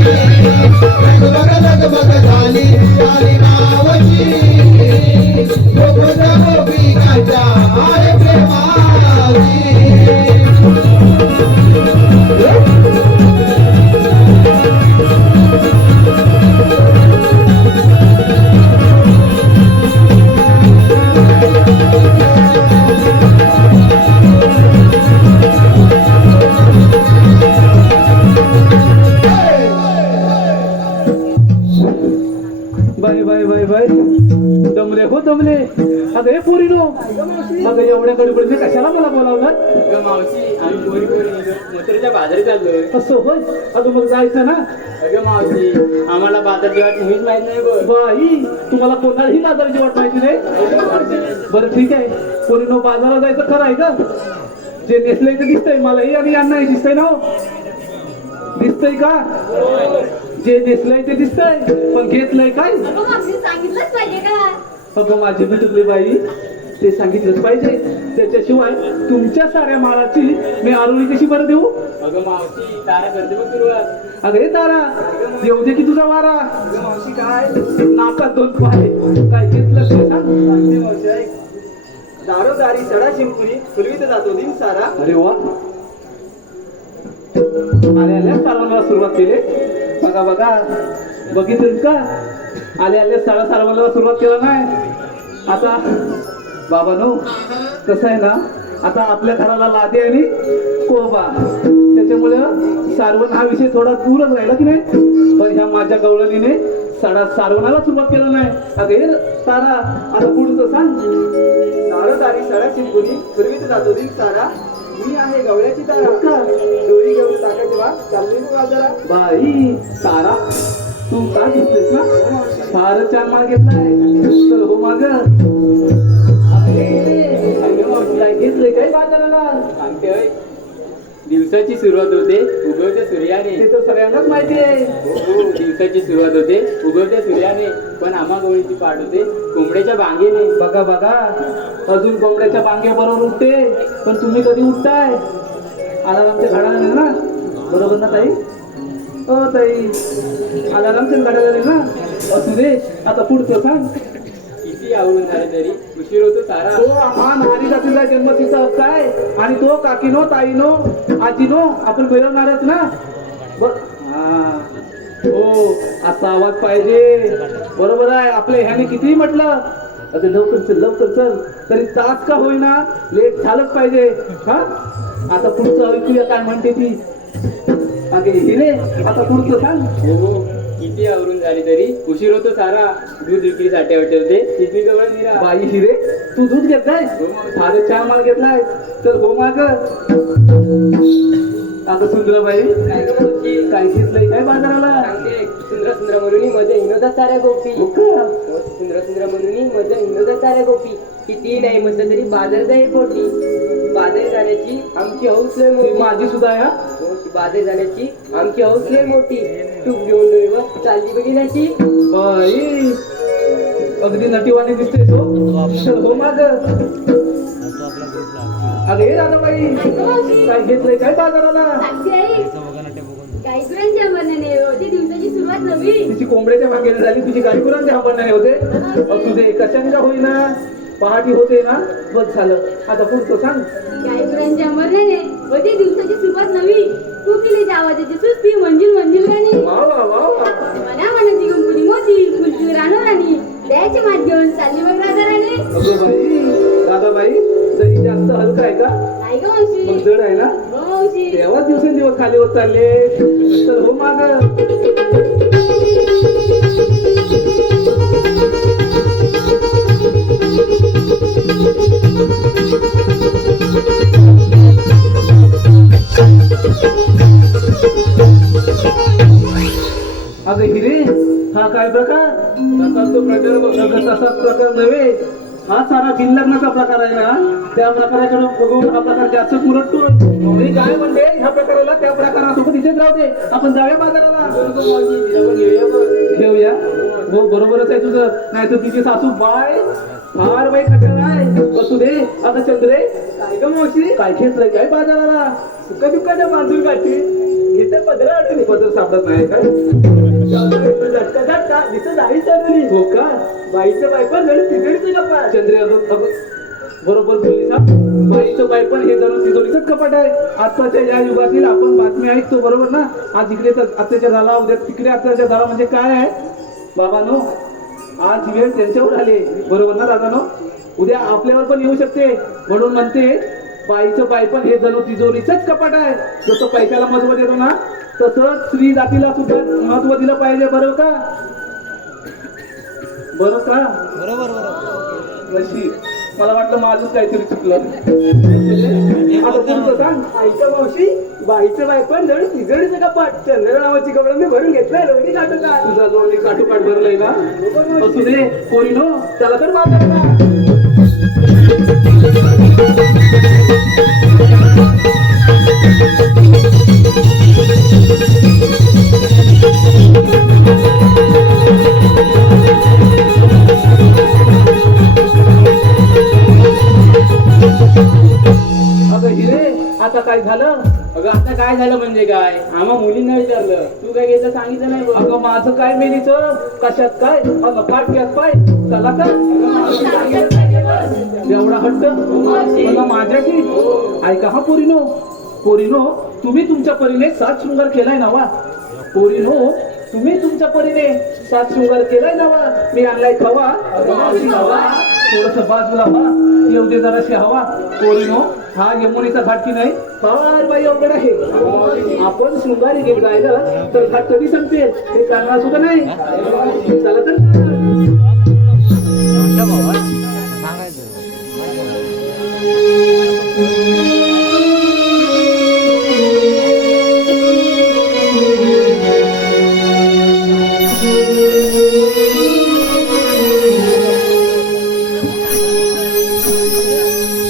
लगबग लगबग झाली आली नावाची गोकुळच्या गोपिकाच्या आहे प्रेमाची बाई बाई बाई बाई दमले हो दमले अगं हे पोरीनो अगं एवढ्या गडबडीने कशाला मला बोलावलं अगं मावशी आम्ही पोरी पोरी मथुरेच्या बाजारी चाललोय. असं होय अगं मग जायचं ना अगं मावशी आम्हाला बाजारची वाट मुळीच माहित नाही बघ. बाई तुम्हाला कोणालाही बाजाराची वाट माहिती नाही बरं ठीक आहे पोरीनो बाजारात जायचं खरं आहे का जे नेसलंय ते दिसतंय मलाही आणि यांनाही दिसतंय ना हो? दिसतंय का जे नेसलंय ते दिसतंय पण घेतलंय काय अगं मावशी सांगितलंच पाहिजे का अगं माझी बिटुकली बाई ते सांगितलंच पाहिजे त्याच्याशिवाय तुमच्या साऱ्या माळाची मी आरोळी कशी बरं देऊ अगं मावशी तारा करते बघ सुरुवात. अगं हे तारा येऊ दे की तुझा वारा अगं मावशी काय नाकात दोन पाय काय घेतलं ते सांग सांगते मावशी ऐक. दारोदारी सडा शिंपुरी फुलवीत जातो दिन सारा. अरे वा आल्या सारवाला सुरुवात केली बघा बघा बघितलं का आल्या सारवाला सुरुवात केला नाही आता बाबा नो कसं आहे ना आता आपल्या घराला लादे आणि कोबा त्याच्यामुळे सारवण हा विषय थोडा दूरच राहिला की नाही पण ह्या माझ्या गवळणीने सारवणाला सुरुवात केला नाही अगे तारा आता पुढचं सांग दारोदारी सडा शिंपुरी फुलवीत जातो दिन सारा. मी आहे गवळ्याची तारा का? डोळी घेऊन टाकायची वा चालली ना बाजारा. बाई तारा तू का घेतलीस ना फार छान माल घेतलाय चल हो माग काय घेतलंय काय बाजाराला सांगते होय. दिवसाची सुरुवात होते उगवत्या सूर्याने. ते तर सगळ्यांनाच माहिती आहे हो दिवसाची सुरुवात होते उगवत्या सूर्याने पण आम्हा गवळीची पाठ होते कोंबड्याच्या बांगेने. बघा बघा अजून कोंबड्याच्या बांगे बरोबर उठते पण तुम्ही कधी उठताय अलारामच्या घड्याला नाही ना बरोबर ना ताई हो ताई अलारामच्या घड्याला नाही ना असू दे आता पुढचं सांग किती आवडून झाले तरी उशीर होतो सारा. तो हा नारी जातीचा जन्मसिद्ध हक्क आहे आणि तो काकीनो ताईनो आजीनो आपण मिळवणारच ना हा हो असा आवाज पाहिजे बरोबर आहे आपल्या ह्याने कितीही म्हटलं अगं लवकर चल तरी तास का होईना लेट झालंच पाहिजे हा आता पुढचं ऐकूया काय म्हणते ती अगे हिरे आता पुढचं सांग हो किती आवरून झाली तरी उशीर होतो सारा. दूध विक्रीसाठी ठेवते किती जवळ निरा. बाई हिरे तू दूध घेतलाय फार चहा माल घेतलाय चल हो माग आता सुंदराबाई काय घेतलंय काय बाजाराला सांगते सुंदर सुंदर म्हणून मजा हिनोदा साऱ्या गोपी. हो का? सुंदर सुंदर म्हणून मजा हिनोदा साऱ्या गोपी. किती नाही म्हटलं तरी बाजार जाई पोटी. बाजार जाण्याची आमची हौस लय ती मोठी. माझी सुद्धा आहे हा. बाजार जाण्याची आमची हौस लय मोठी. तूप घेऊन डोईवर चालली बघितल्याची. बाई अगदी नटीवाणी दिसते तो चल हो माग अगे राधाबाई काय घेतलंय काय बाजाराला साक्षी आई गायकरांच्या मनाने होती दिवसाची सुरुवात नवी तिची कोंबड्याच्या भाग्याने झाली तुझी गायकुरांच्या हापडण्याने होते असू दे कशाने का होईना पहाटी होते ना बस झालं आता पुढचं सांग गायकरांच्या मनाने होती दिवसाची सुरुवात नवी कोकिलेच्या आवाजाची सुस्ती मंजिल गाणी वा वा वा वा मना मनाची गंपुरी मोती फुलची रानोराणी द्यायचे मात घेऊन चालली मग राजाराणी अगं बाई दादाबाई दही जास्त हलका आहे का नाही ग मावशी मग जड आहे ना हो मावशी तेव्हा दिवसेंदिवस खाली होत चालले तर हो माग अगं हिरे हा काय प्रकार तसाच प्रकार नव्हे हा सारा बिनलग्नाचा प्रकार आहे ना त्या प्रकाराकडे बघून हा प्रकार जास्त पुरटतो मी काय म्हणते ह्या प्रकाराला त्या प्रकारासोबत इथेच राहू दे आपण जाऊया बाजाराला घेऊया हो बरोबरच आहे तुझं नाही तर तिची सासू बाय फार बाई खटर आहे बसू दे आता चंद्रे काय ग मावशी काय घेतलंय काय बाजाराला सुका दुकाच्या बांधून काढते तर पदर अडवली. पदर सापडत नाही काय? झटका झटका दिसत नाही चढवली. हो का? बाईचं बायपण जण तिजोरीचं कपाट. चंद्रिया बरोबर बोललीस हा. बाईचं बायपण हे जण तिजोरीचंच कपाट आहे. आताच्या या युगातील आपण बातमी ऐकतो बरोबर ना. आज इकडे तर अत्याचार झाला, उद्या तिकडे अत्याचार झाला, म्हणजे काय आहे बाबांनो, आज वेळ त्यांच्यावर आले बरोबर ना दादानो. उद्या आपल्यावर पण येऊ शकते. म्हणून म्हणते बाईचं बायपण हे जणू तिजोरीचंच कपाट आहे. जसं पैशाला महत्व देतो ना, तसंच स्त्री जातीला सुद्धा महत्व दिलं पाहिजे. बरोबर का? बरोबर का? नशीब मला वाटलं माझंच काहीतरी चुकलं. आता तुमचं सांग. ऐका मावशी, बाईचं बायपण जण तिजोरीचं कपाट. चंद्र नावाची कपडा मी भरून घेतलाय. लोणी काटू का? तुझा लोणी काटू काट भरलंय ना. असू दे पोरीनो, त्याला तर बाजारला. अगं हिरे, आता काय झालं? अगं आता काय झालं म्हणजे काय? आम्हा मुलींना विचारलं, तू काय घ्यायचं सांगितलं नाही बघ. अगं माझं काय मेलीचं? कशात काय? अगं पाठक्यात पाय चला का? एवढा हट्ट मला माझ्याशी? ऐका हा पोरीनो, पोरीनो तुम्ही तुमच्या परीने सात शृंगार केलाय नावा. पोरीनो तुम्ही तुमच्या परीने सात शृंगार केलाय नावा. मी आणलाय खवा. थोडस बाजूला हवा येऊ दे, जराशी हवा. पोरीनो हा यमुनेचा घाट की नाही, फार बाई अवघड आहे. आपण शृंगारी गीत गायलं तर घाट कधी संपेल हे कळणार सुद्धा नाही. चला तर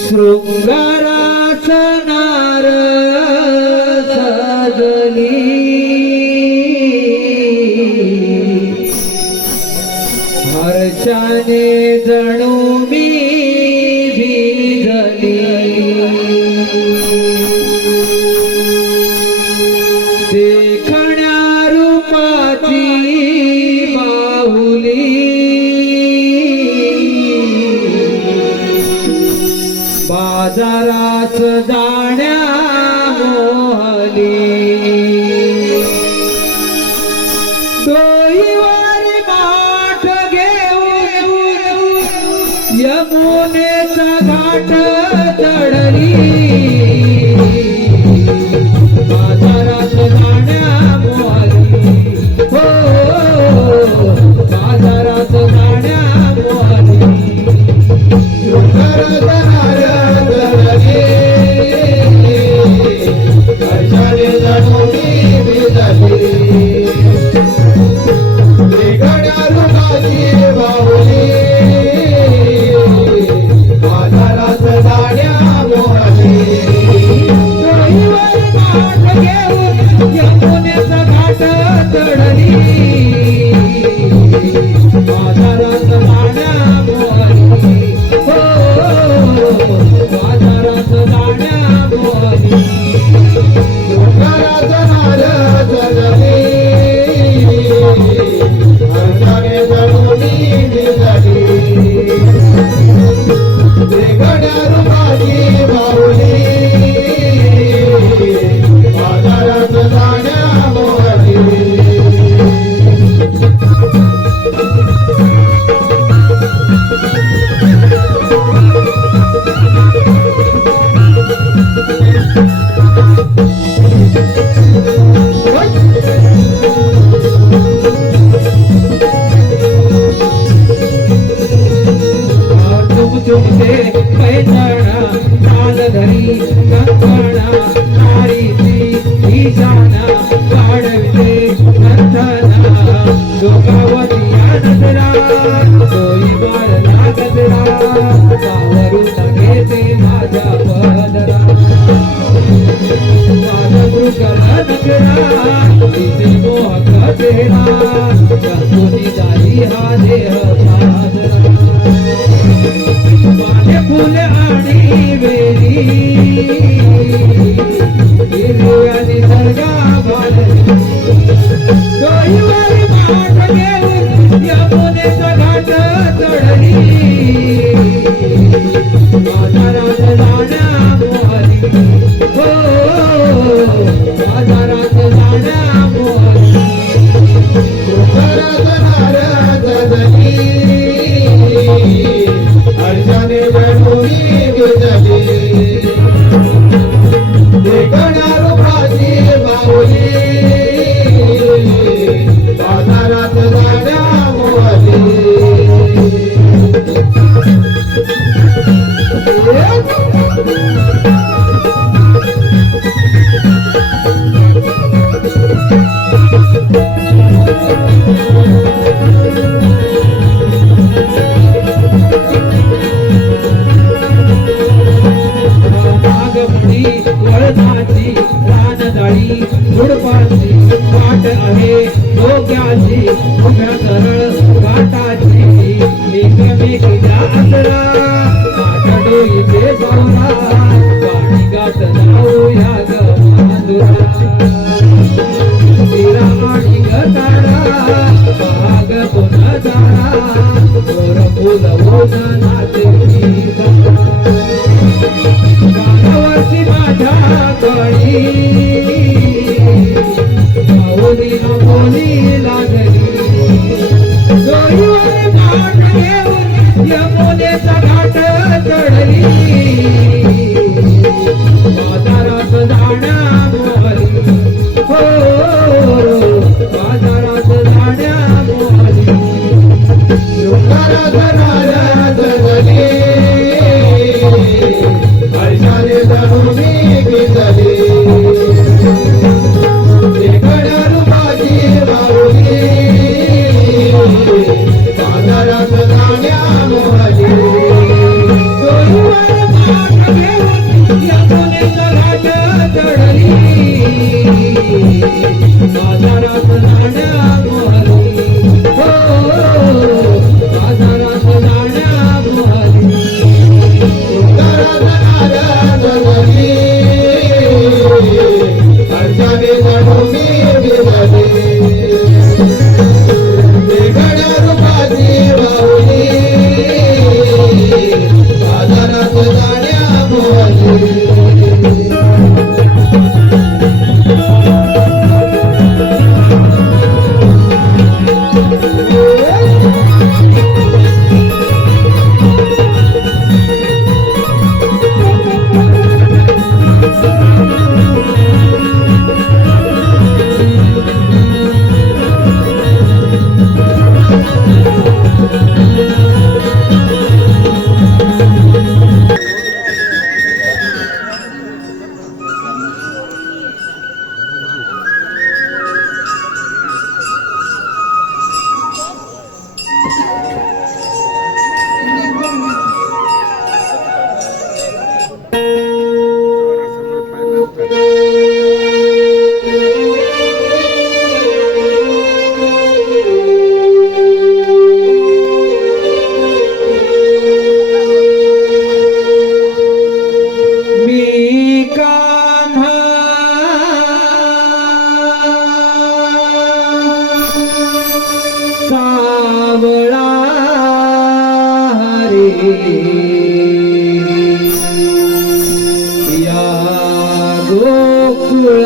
शृंगाराचा नार सजली, हर्षाने जणू मी भिजली. देखण्या रूपाची बाहुली, बाजारात जाण्या मोहली. डोईवर माठ घेऊन यमुनेचा घाट चढली. बाजारात जाण्या मोहली, हो बाजारात जाण्या मोहली. फुले आणि वेली, हिरव्या निसर्गा बाजारात जाण्या मोहरी हो बाजारात जाण्या मोहरी हर्षाने जणुनी विजली देखणार भाजी बाहुली बाजारात जाण्या मोहरी नागमणी वळसाची रानजाळी झुडपाची वाट आहे डोक्याची उभ्या सरळ घाटाची एकमेकीच्या आसरा माझ्या डोईचे सौरा गाडी गात जाऊया ग मांजुरा तिरा आणि गताडा भाग पुन्हा जाडा गोर फुल होत नाते गावावरची माझ्या कळी माऊली बोली लागली डोईवर घाट घेऊन यमुनेचा घाट चढली बाजारात जाण्या मोहरी हो बाजारात जाण्या मोहरी डोंगरात राजा जगली हर्षाने जणुनी विजली देखणार भाजी बाहुली बाजारात जाण्या मोहरी डोईवर घाट घेऊन यमुनेचा घाट चढली बाजारात जाण्या मोहरी हो बाजारात जाण्या मोहरी हर्षाने जणुनी विजली देखणार भाजी बाहुली बाजारात जाण्या मोहरी मी कान्हा सावळा रे या गोकुळ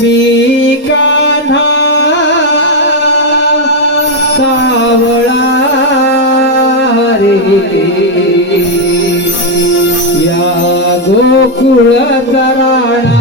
मी कान्हा सावळा रे या गोकुळ राणा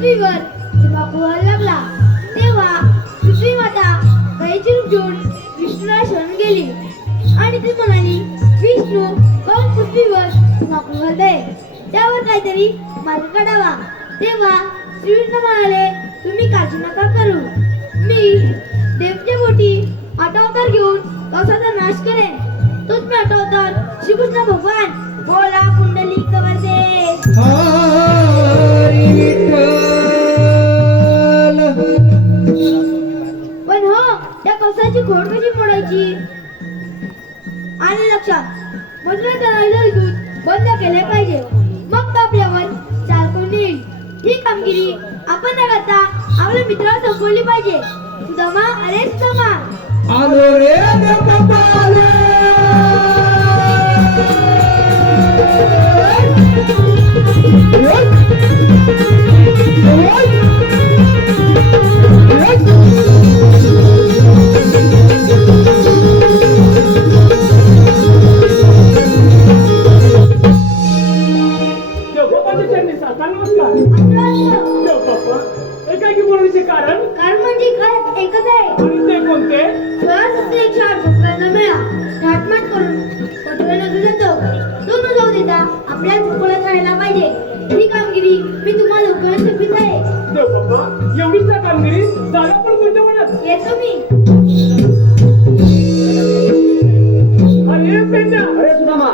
पृथ्वीवर जेव्हा पोहायला लागला तेव्हा पृथ्वी माता गायीची रूप घेऊन विष्णूला शरण गेली आणि ती म्हणाली, विष्णू काऊन पृथ्वीवर माकूळ घालताय, त्यावर काहीतरी मार्ग काढावा. तेव्हा श्री विष्णू म्हणाले, तुम्ही काळजी नका करू, मी देवच्या पोटी 8 अवतार घेऊन कंसाचा नाश करेन. तोच मी 8 अवतार श्रीकृष्ण भगवान. बोला पुंडलिक वरदे. हरी विठ्ठल. पण हो, त्या कंसाची खोड कशी मोडायची? आणि लक्षात मधुरा तलावातील दूध बंद केले पाहिजे, मग तो आपल्यावर चालकून येईल. ही कामगिरी आपण न करता आपल्या मित्राला सोपवली पाहिजे. सुदामा, अरे सुदामा, आलो रे देवबाप्पा आलो. कारण म्हणजे काय एकच आहे. कोणते? 16,108 भक्तांना मिळा घाटमाट करून पटवे नजर जातो. तो न जाऊ देता आपल्याच बोलत राहायला पाहिजे. ही कामगिरी मी तुम्हाला लवकरच सोपवीत आहे. एवढीच ना कामगिरी झाला, पण कोणत्या म्हणत येतो मी. अरे पेंड्या, अरे सुदामा,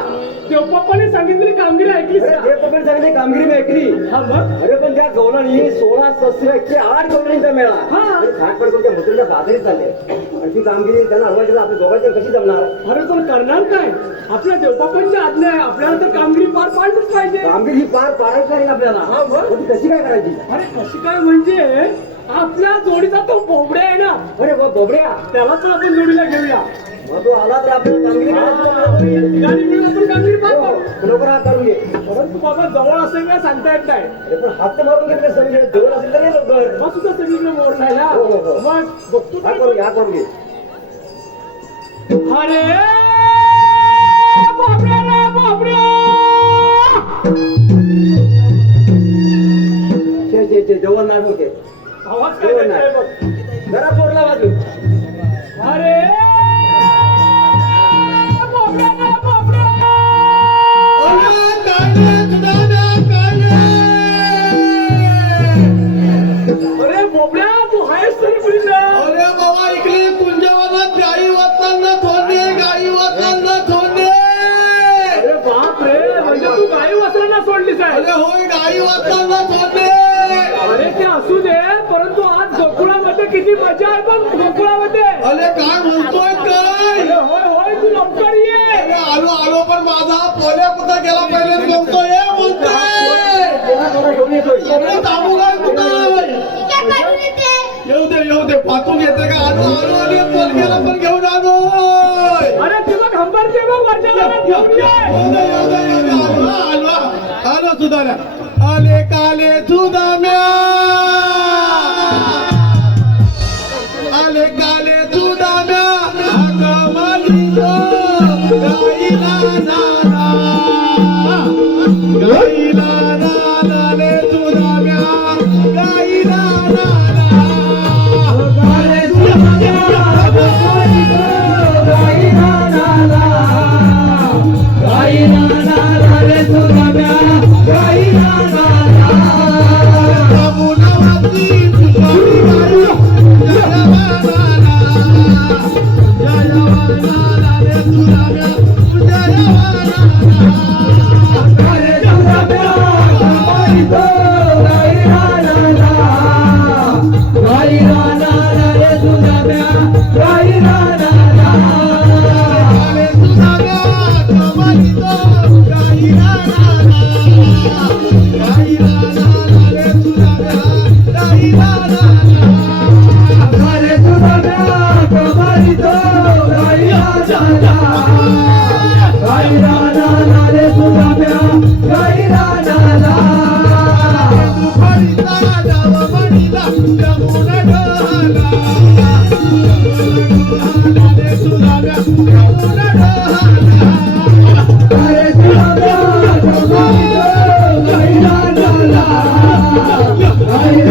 देवपप्पाने सांगितलेली कामगिरी ऐकलीस का? देवपप्पाने सांगितली कामगिरी मी ऐकली. हा मग? अरे पण त्या गवळणी 16 शस्त्र 108 गवळणींचा मेळा हा. घाटपड करून त्या मथुरेच्या बाजारीत चालले आणि ती कामगिरी त्यांना हलवायची आपल्या दोघांच्या कशी जमणार? अरे पण करणार काय? आपल्या देवबापांची आज्ञा आहे, आपल्याला तर कामगिरी पार पाडलीच पाहिजे. कामगिरी ही पार पाडायची लागेल आपल्याला. हा, मग? पण ती कशी काय करायची? अरे कशी काय म्हणजे आपल्या जोडीचा तो बोबड्या आहे ना, अरे वा बोबड्या, त्याला पण आपण जोडीला घेऊया. मग तो आला तर आपल्याला कामगिरी करायची. गाडी मिळून आपण कामगिरी पार हो, पाडू. लवकर हात काढून घे. परंतु बाबा जवळ असेल का सांगता येत नाही. अरे पण हात तर मारून घेतले सगळे जवळ असेल तर ये लवकर. मग सुद्धा सगळीकडे मोडलाय ना. हो, हो, हो. मग बघतो हात काय? करून घे, हात करून घे. अरे बापरे रे बापरे. छे जेवण नाही होते. आवाज काय करताय बघ. जरा पोरला बाजू. अरे बापरे रे बापरे. अरे बोबड्या, तू आहेस तरी मुलीला. अरे बाबा, इकडे कुंजवनात गाई वाचताना थोडे, गाई वाचताना थोडे. अरे बाप रे, म्हणजे तू गाई वासरांना सोडलीस आहे. अरे होय, गाई वाचताना थोडे. अरे ते असू दे, परंतु आज गोकुळामध्ये किती मजा आहे पण गोकुळामध्ये. अरे काय म्हणतोय काय? अरे होय होय, तू लवकर ये. अरे आलो पण माझा पोल्या कुठं गेला पहिलेच म्हणतोय थोडा घेऊन येतोय. सगळे थांबू काय कुठं? ठीक आहे, काढून येते. येऊ दे पाठवून येते का? आलो आणि पोलक्याला पण घेऊन आलो. अरे तुला खंबरते बघ वरच्या घरात घेऊन ये. आलो सुधाऱ्या. आले काले सुदाम्या, आले काले सुदाम्या, अगं मालिको गाईला नाला, गाईला नाला रे सुदाम्या, गाईला नाला. गाले सुदाम्या, गाईला नाला, गाईला नाला रे सुदाम्या, गाईला नाला. बाबूनावाची तुझी गाई, जयवानाला, जयवानाला रे सुदाम्या, जयवानाला. रे सुदाम्या, गाईला नाला, गाईला नाला रे सुदाम्या, गाईला नाला. रे सुदाम्या, कमालीतो गाईला नाला, गाईला नाला रे सुदाम्या, गाईला नाला. रे सुदाम्या, कमालीतो गाईला नाला, गाईला नाला रे सुदाम्या, गाईला नाला. दुपारीचा डावा म्हणीला जमून ढाला, रे सुदाम्या, जमून ढाला. रे सुदाम्या, कमालीतो गाईला नाला, गाईला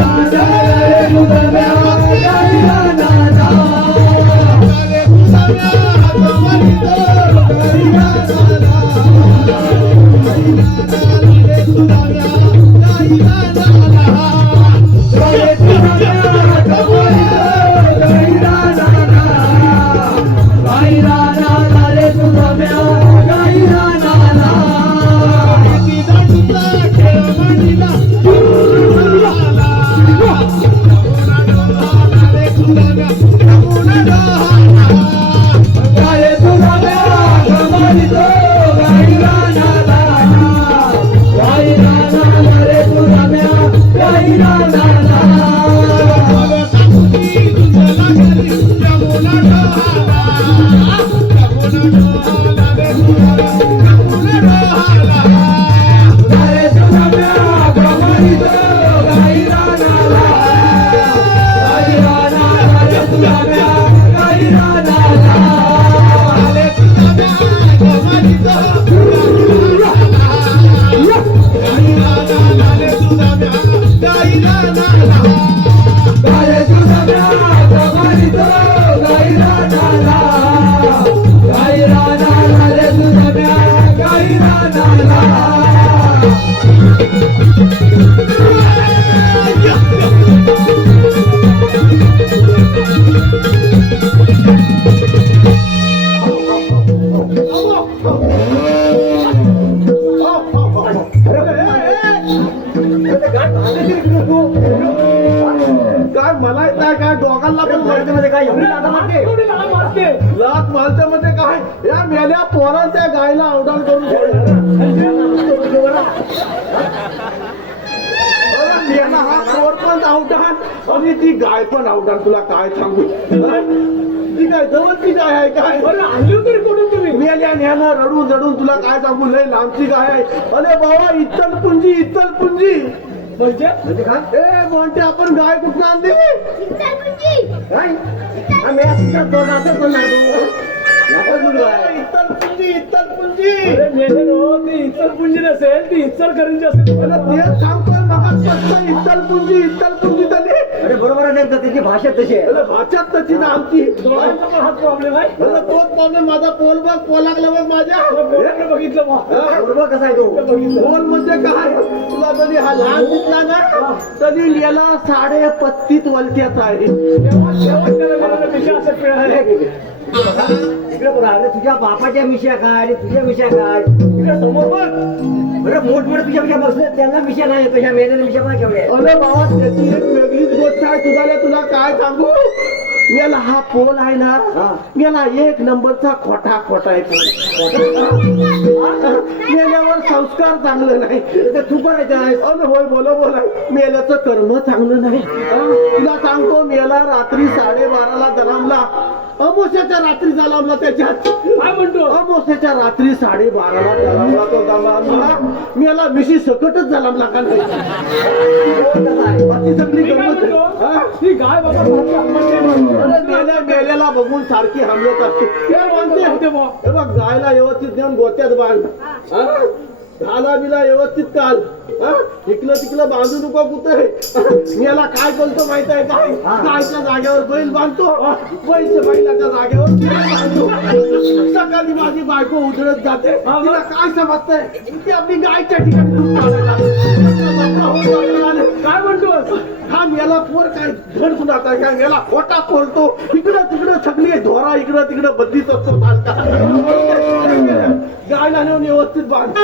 काय मला काय दोघांना पण मारते काय लात मारते म्हणजे काय या मेल्या पोरांच्या त्या गायला अवडान करून मेला हा पोर पण अवडान आणि ती गाय पण अवडान तुला काय सांगू ती काय जवळची गाय आहे काय आणली तरी कोणून तुम्ही मेल्या न्यानं रडून रडून तुला काय सांगू लय लांबची गाय आहे अरे बाबा इत्तलपुंजी म्हणजे ए म्हणते आपण गाय कुठं आणली काय इत्तलपुंजी नसेल ती इचलकरंजी असेल तेच सांगतोय मग इत्तलपुंजी झाली अरे बरोबर आहे त्याची भाषा तशी आहे भाषा तशी ना आमची हाच प्रॉब्लेम आहे तोच प्रॉब्लेम माझा पोल बघ पोलागला बघ माझ्या बघितलं बरोबर कसा आहे तो पोल म्हणजे काय तुला कधी हा लहान दिसला ना तरी याला 35.5 वलक्याचा आहे इकडे बघा अरे तुझ्या बापाच्या मिशा काय अरे तुझ्या मिशा काय इकडे समोर बघ बरं मोठमोठे तुझ्या मिशा बसले त्यांना मिशा नाही तुझ्या मेल्याने मिशा पण केवढे अरे बाबा त्याची एक वेगळीच गोष्ट आहे तुला काय सांगू याला हा पोल आहे ना याला 1 नंबरचा खोटा आहे मेल्यावर संस्कार चांगलं नाही तू करायचं आहे होय बोला मेल्याचं कर्म चांगलं नाही तुला सांगतो मेला रात्री 12:30ला जन्मला अमोशाच्या रात्री जन्मला त्याच्यात काय म्हणतो अमोशाच्या रात्री 12:30ला जन्मला तो जन्मला मेला मिशी सकटच जन्मला का नाही सगळी गंमत ती गाय बाबा मेल्याला बघून सारखी हमलत असते ते म्हणते हे बघ गायला व्यवस्थित नेऊन गोत्यात बांध झाला बिला व्यवस्थित काल इकलं तिकलं बांधू नको कुठे याला काय बोलतो माहित आहे काय गायच्या जागेवर बैल बांधतो बैलच्या बैलाच्या जागेवर बांधतो सकाळी माझी बायको उधळत जाते तिला काय समजतंय ती आपली गायच्या ठिकाणी दूध काढायला काय म्हणतो हा मेला पोर काय धड सुद्धा काय मेला खोटा बोलतो इकडं तिकडं सगळी धोरा इकडं तिकडं बदलीत असतो गायला नेऊन व्यवस्थित बांधतो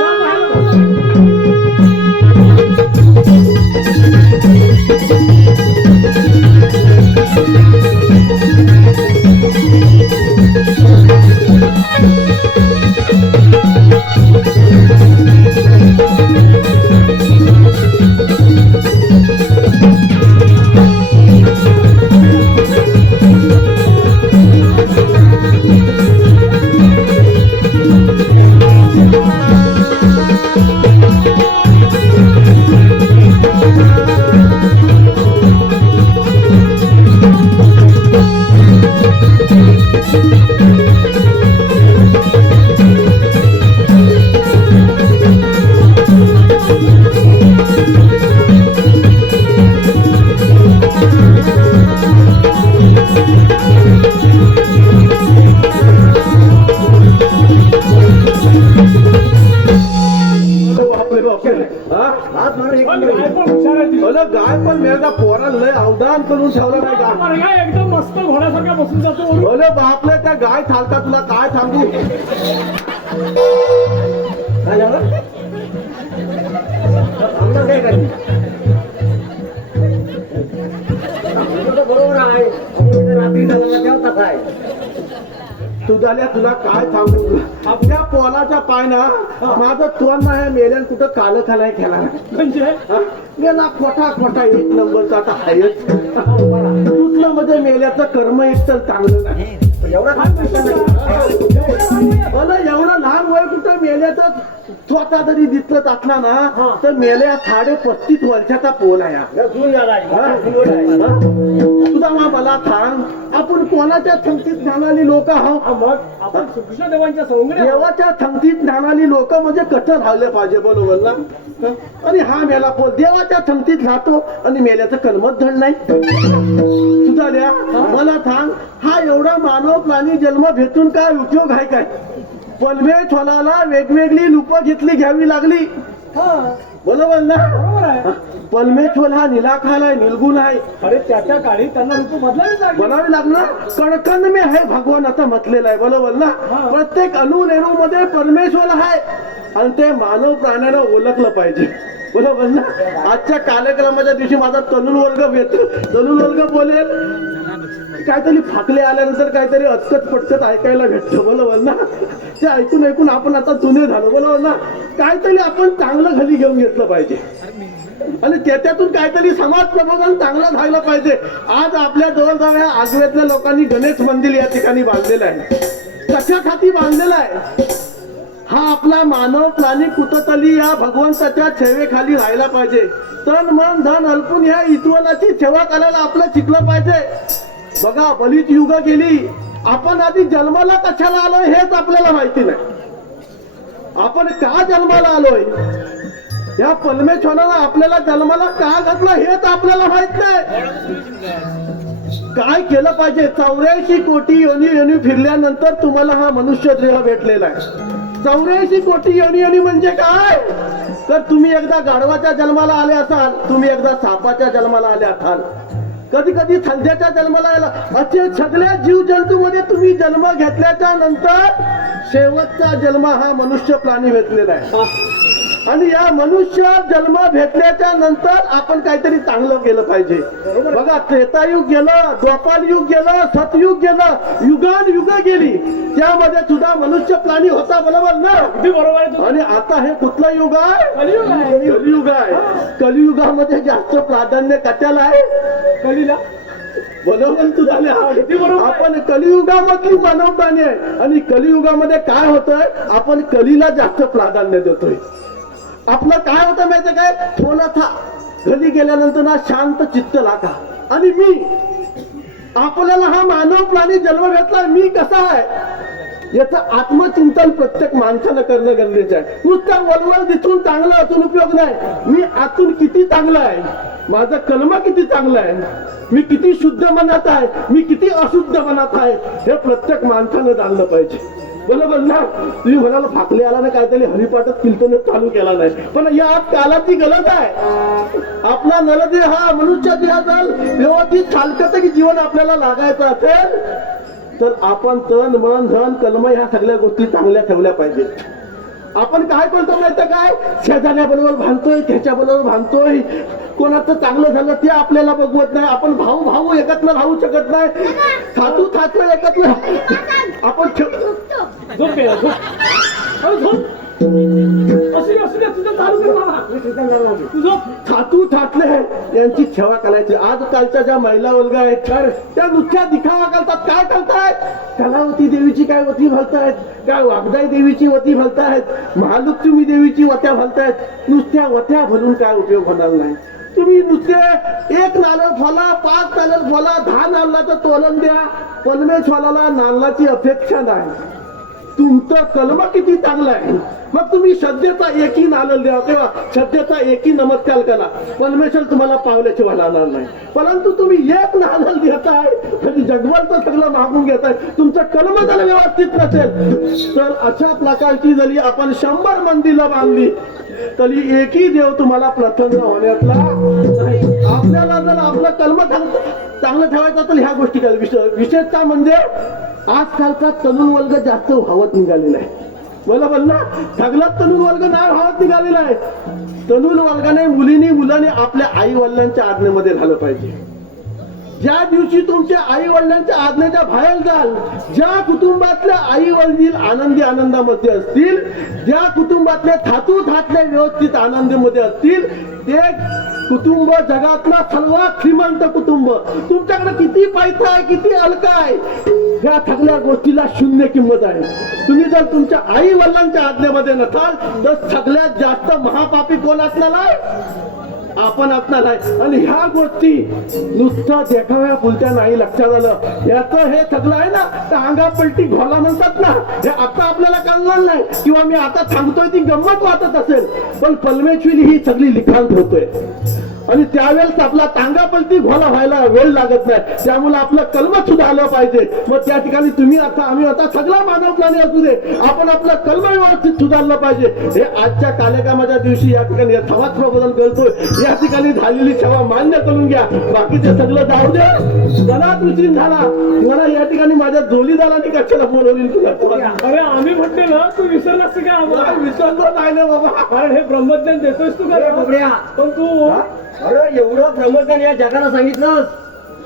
गाय पण मेळगा पोराला लय अवदान करून ठेवलं नाही गाय एकदम मस्त घोड्यासारखा बसून जातो बोले बापले त्या गाय चालता तुला काय सांगू बरोबर आहे रात्री ठेवता काय तुझ्याल्या तुला काय सांगू आपल्या पोलाच्या पाय ना माझं तोंड नाही मेल्यान कुठं काल खालाय खेळा म्हणजे गेला खोटा एक नंबरचा आता आहेच तुटलं मध्ये मेल्याचं कर्म एक तर चांगलं नाही एवढा लहान मला एवढं लहान वय कुठं मेल्याचं स्वतः जरी दिसलं असला ना तर मेल्या 35 वर्षाचा पोल आहे हा. तुझा मला सांग आपण कोणाच्या संगतीत जाणारी लोक आहोत मग आपण श्रीकृष्ण देवांच्या संगडे देवाच्या संगतीत जाणारी लोक म्हणजे कसं राहिले पाहिजे बरोबर ना हं? आणि हा मेला पोल देवाच्या संगतीत राहतो आणि मेल्याचं कर्मच धड नाही तुझा द्या मला सांग हा एवढा मानव प्राणी जन्म भेटून काय उपयोग आहे काय पलमेश्वराला वेगवेगळी रूपं घेतली घ्यावी लागली बरोबर ना बरोबर आहे पलमेश्वर हा निराखार आहे निर्गुण आहे अरे त्याच्या काळी त्यांना रूप बदलावी लागली बनावी लागणार कणकण में आहे भगवान असं म्हटलेलं आहे बरोबर ना प्रत्येक अणुरेणू मध्ये परमेश्वर आहे आणि ते मानव प्राण्याला ओळखलं पाहिजे बरोबर ना आजच्या कार्यक्रमाच्या दिवशी माझा तरुण वर्ग बोलेल काहीतरी फाकले आल्यानंतर काहीतरी अचकत पटकत ऐकायला भेटतं बरोबर ना ते ऐकून आपण आता जुने झालो बरोबर ना काहीतरी आपण चांगलं घरी घेऊन घेतलं पाहिजे आणि त्याच्यातून काहीतरी समाज प्रबोधन चांगलं झालं पाहिजे आज आपल्या जवळजवळ या आगवेतल्या लोकांनी गणेश मंदिर या ठिकाणी बांधलेलं आहे कशासाठी बांधलेलं आहे हा आपला मानव प्राणी कुठंतरी या भगवंताच्या सेवेखाली राहायला पाहिजे तन मन धन अल्पून या ईश्वराची सेवा करायला आपलं शिकलं पाहिजे बघा बलीच युग गेली आपण आधी जन्माला कशाला आलोय हेच आपल्याला माहिती नाही आपण का जन्माला आलोय या परमेश्वराला आपल्याला जन्माला का घातलं हेच आपल्याला माहित नाही काय केलं पाहिजे 84 कोटी योनी फिरल्यानंतर तुम्हाला हा मनुष्य देह भेटलेला आहे 84 कोटी योनी म्हणजे काय तर तुम्ही एकदा गाढवाच्या जन्माला आले असाल तुम्ही एकदा सापाच्या जन्माला आले असाल कधी कधी थंड्याच्या जन्माला आला असे सगळ्या जीव जंतू मध्ये तुम्ही जन्म घेतल्याच्या नंतर शेवटचा जन्म हा मनुष्य प्राणी घेतलेला आहे आणि या मनुष्य जन्म भेटल्याच्या नंतर आपण काहीतरी चांगलं केलं पाहिजे बघा त्रेतायुग गेलं द्वापार युग गेलं सतयुग गेलं युग गेली त्यामध्ये सुद्धा मनुष्य प्राणी होता बरोबर ना अगदी बरोबर आहे आणि आता हे कुठलं युग आहे कलियुग आहे. कलियुग आहे कलियुगामध्ये जास्त प्राधान्य कशाला आहे कलीला बरोबर तू झाले आपण कलियुगामधली मानव प्राणी आहे आणि कलियुगामध्ये काय होतंय आपण कलीला जास्त प्राधान्य देतोय आपलं काय होतं माहितीये काय थोडासा घरी गेल्यानंतर ना शांत चित्त लागा आणि मी आपल्याला हा मानव प्राणी जन्म घेतला मी कसा आहे याचं आत्मचिंतन प्रत्येक माणसानं करणं गरजेचं आहे नुसतं वलवल दिसून चांगलं असून उपयोग नाही मी आतून किती चांगला आहे माझा कर्म किती चांगला आहे मी किती शुद्ध मनात आहे मी किती अशुद्ध मनात आहे हे प्रत्येक माणसानं जाणलं पाहिजे बरोबर ना तुम्ही म्हणाला फाकले आला ना काहीतरी हरिपाठात कीर्तन चालू केला नाही पण या कालाची गरज आहे आपला नरदेह हा मनुष्य देहाचा व्यवस्थित चालतं की जीवन आपल्याला लागायचं असेल तर आपण तन मन धन कर्म ह्या सगळ्या गोष्टी चांगल्या ठेवल्या पाहिजेत आपण काय करतो माहिती काय शेजाऱ्याबरोबर भांडतोय त्याच्याबरोबर भांडतोय कोणाचं चांगलं झालं ते आपल्याला बघवत नाही आपण भाऊ एकत्र राहू शकत नाही थातू एकत्र आपण झोप केला झोप अरे झोप असू दे तुझं चालू कर बाबा तू झोप थातू थाटले यांची सेवा करायची आजकालच्या ज्या महिला वर्ग आहेत त्या नुसत्या दिखावा करतात काय करतायत कलावती देवीची काय वती घालतायत काय वाघदाई देवीची वती घालतायत महालक्ष्मी देवीची वत्या घालतायत नुसत्या वत्या भरून काय उपयोग होणार नाही तुम्ही नुसते 1 नारळ फला 5 नारळ फला 10 नारळाचं तोलन द्या परमेश्वराला नारळाची अपेक्षा नाही तुमचं कलम किती चांगला आहे मग तुम्ही श्रद्धेचा एकही नारळ द्या तेव्हा श्रद्धेचा एकही नमस्कार करा परमेश्वर तुम्हाला पावल्याशिवाय राहणार नाही परंतु तुम्ही एक नारळ देताय आणि जगवंत सगळं मागून घेताय तुमचं कलम जर व्यवस्थित नसेल तर अशा प्रकारची जरी आपण 100 मंदिरं बांधली तरी एकही देव तुम्हाला प्रसन्न होण्यातला नाही आपल्याला जर आपलं कलम चांगलं ठेवायचं तर ह्या गोष्टी काय विशेषतः म्हणजे आजकालचा तरुण वर्ग जास्त व्हावत निघालेला आहे बरोबर ना सगळ्यात तरुण वर्ग नाही व्हावत निघालेला आहे तरुण वर्गाने मुलांनी आपल्या आई वडिलांच्या आज्ञेमध्ये झालं पाहिजे ज्या दिवशी तुमच्या आई वडिलांच्या आज्ञेच्या बाहेर जाल, ज्या कुटुंबातल्या आई वडील आनंदी आनंदामध्ये असतील, ज्या कुटुंबातले थातू थातले व्यवस्थित आनंदीमध्ये असतील, ते कुटुंब जगातलं सर्वात श्रीमंत कुटुंब. तुमच्याकडे किती पैसा आहे, किती अलका आहे, या सगळ्या गोष्टीला शून्य किंमत आहे. तुम्ही जर तुमच्या आई वडिलांच्या आज्ञेमध्ये नसाल तर सगळ्यात जास्त महापापी कोण असणार आहे? आपण असणार आहे. आणि ह्या गोष्टी नुसतं देखाव्या बोलत्या नाही लक्षात आलं. याचं हे सगळं आहे ना, तर अंगापलटी घोला म्हणतात ना, हे आता आपल्याला कळणार नाही किंवा मी आता सांगतोय ती गंमत वाटत असेल, पण पलमेश्वरी ही सगळी लिखाण होतोय. आणि त्यावेळेस आपला टांगापलटी घोला व्हायला वेळ लागत नाही. त्यामुळे आपलं कलम सुद्धा आलं पाहिजे. मग त्या ठिकाणी तुम्ही आता आम्ही आता सगळा मानव प्राणी असू दे, आपण आपलं कलम व्यवस्थित सुधारलं पाहिजे. हे आजच्या कार्यक्रमाच्या दिवशी या ठिकाणी समाज प्रबोधन करतोय, या ठिकाणी झालेली सेवा मान्य करून घ्या. बाकीचे सगळं जाऊ दे. जनात उशीर झाला, मला या ठिकाणी माझ्या जोडीदारांनी कशाला बोलवली तुला? अरे आम्ही म्हटले ना, तू विसरलास का आम्हाला? विसरलो नाही ना बाबा. कारण हे ब्रह्मज्ञान देतोयस तू अरे का? बापड्या, पण तू अरे एवढं ब्रह्मज्ञान या जगाला सांगितलंस,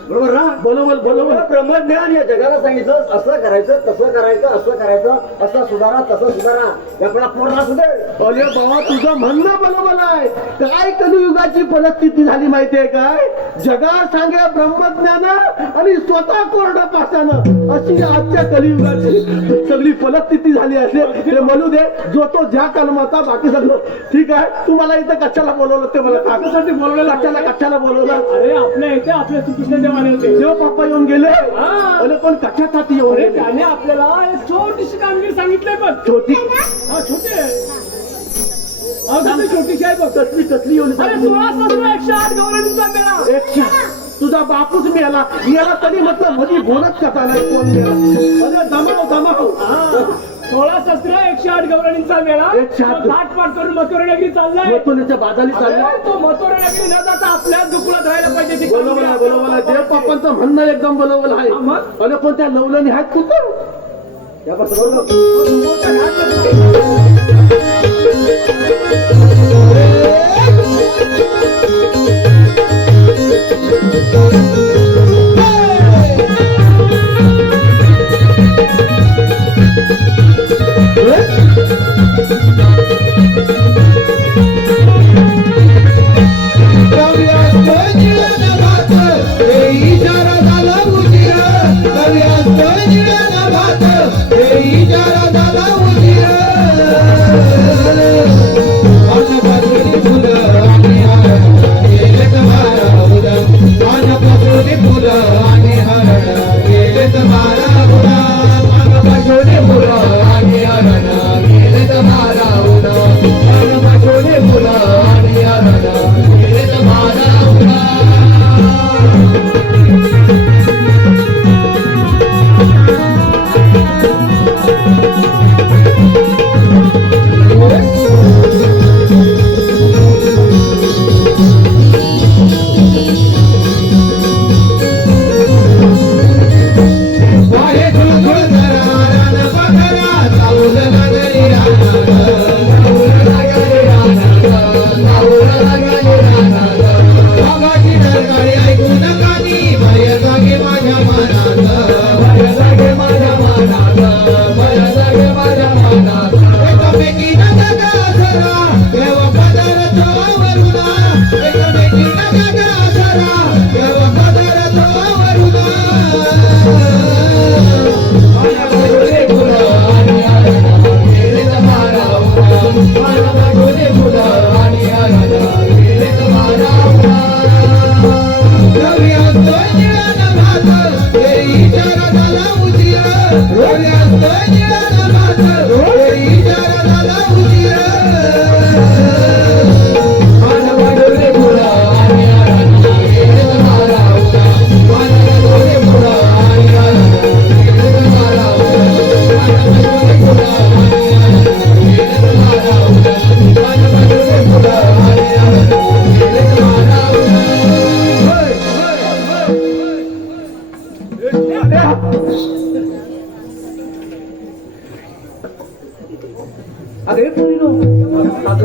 बरोबर ना? बरोबर एवढं ब्रह्मज्ञान या जगाला सांगितलं, असं करायचं, तसं करायचं, असं करायचं, असं सुधारा, तसं सुधारा, याकडे पोरला सुधेल. अरे बाबा, तुझं म्हणणं बरोबर आहे. काय कलियुगाची परिस्थिती झाली माहितीये काय? जगात सांगे ब्रह्मज्ञान आणि स्वतः कोरडं पाषाणं, अशी आजच्या कलियुगाची सगळी परिस्थिती झाली असेल. ते म्हणू दे, जो तो ज्या कलमाचा, बाकी सगळं ठीक आहे. तुम्हाला इथं कशाला बोलवलं ते मला कशासाठी बोलवलं? कशाला बोलवलं? अरे आपल्या इथे आपल्या श्रीकृष्ण देवाने होते. देव पप्पा येऊन गेले. हा. अरे पण कशासाठी येऊन अरे गेले? त्याने आपल्याला एक छोटीशी कामगिरी सांगितलंय बघ. छोटी हा छोटी आहे. अगदी छोटीशी आहे बघ. कसली येऊन अरे 16,108 गौरवींचा मेळा. तुझा बापूच मेला तरी म्हटलं मधी बोलत कसा नाही कोण मेला? अरे दमाव 16,108 गौरणींचा मेळा 108. घाटपाट करून मथुरा नगरी चाललाय. मथुरेच्या बाजारी चालला. अरे, तो मथुरा नगरी न जाता आपल्याच दुकुळात राहायला पाहिजे. ती बरोबर आहे, बरोबर आहे. देव पप्पांचं म्हणणं एकदम बरोबर आहे. हा, मग? अरे पण त्या लवलनी आहेत कुठं? या बस बरोबर.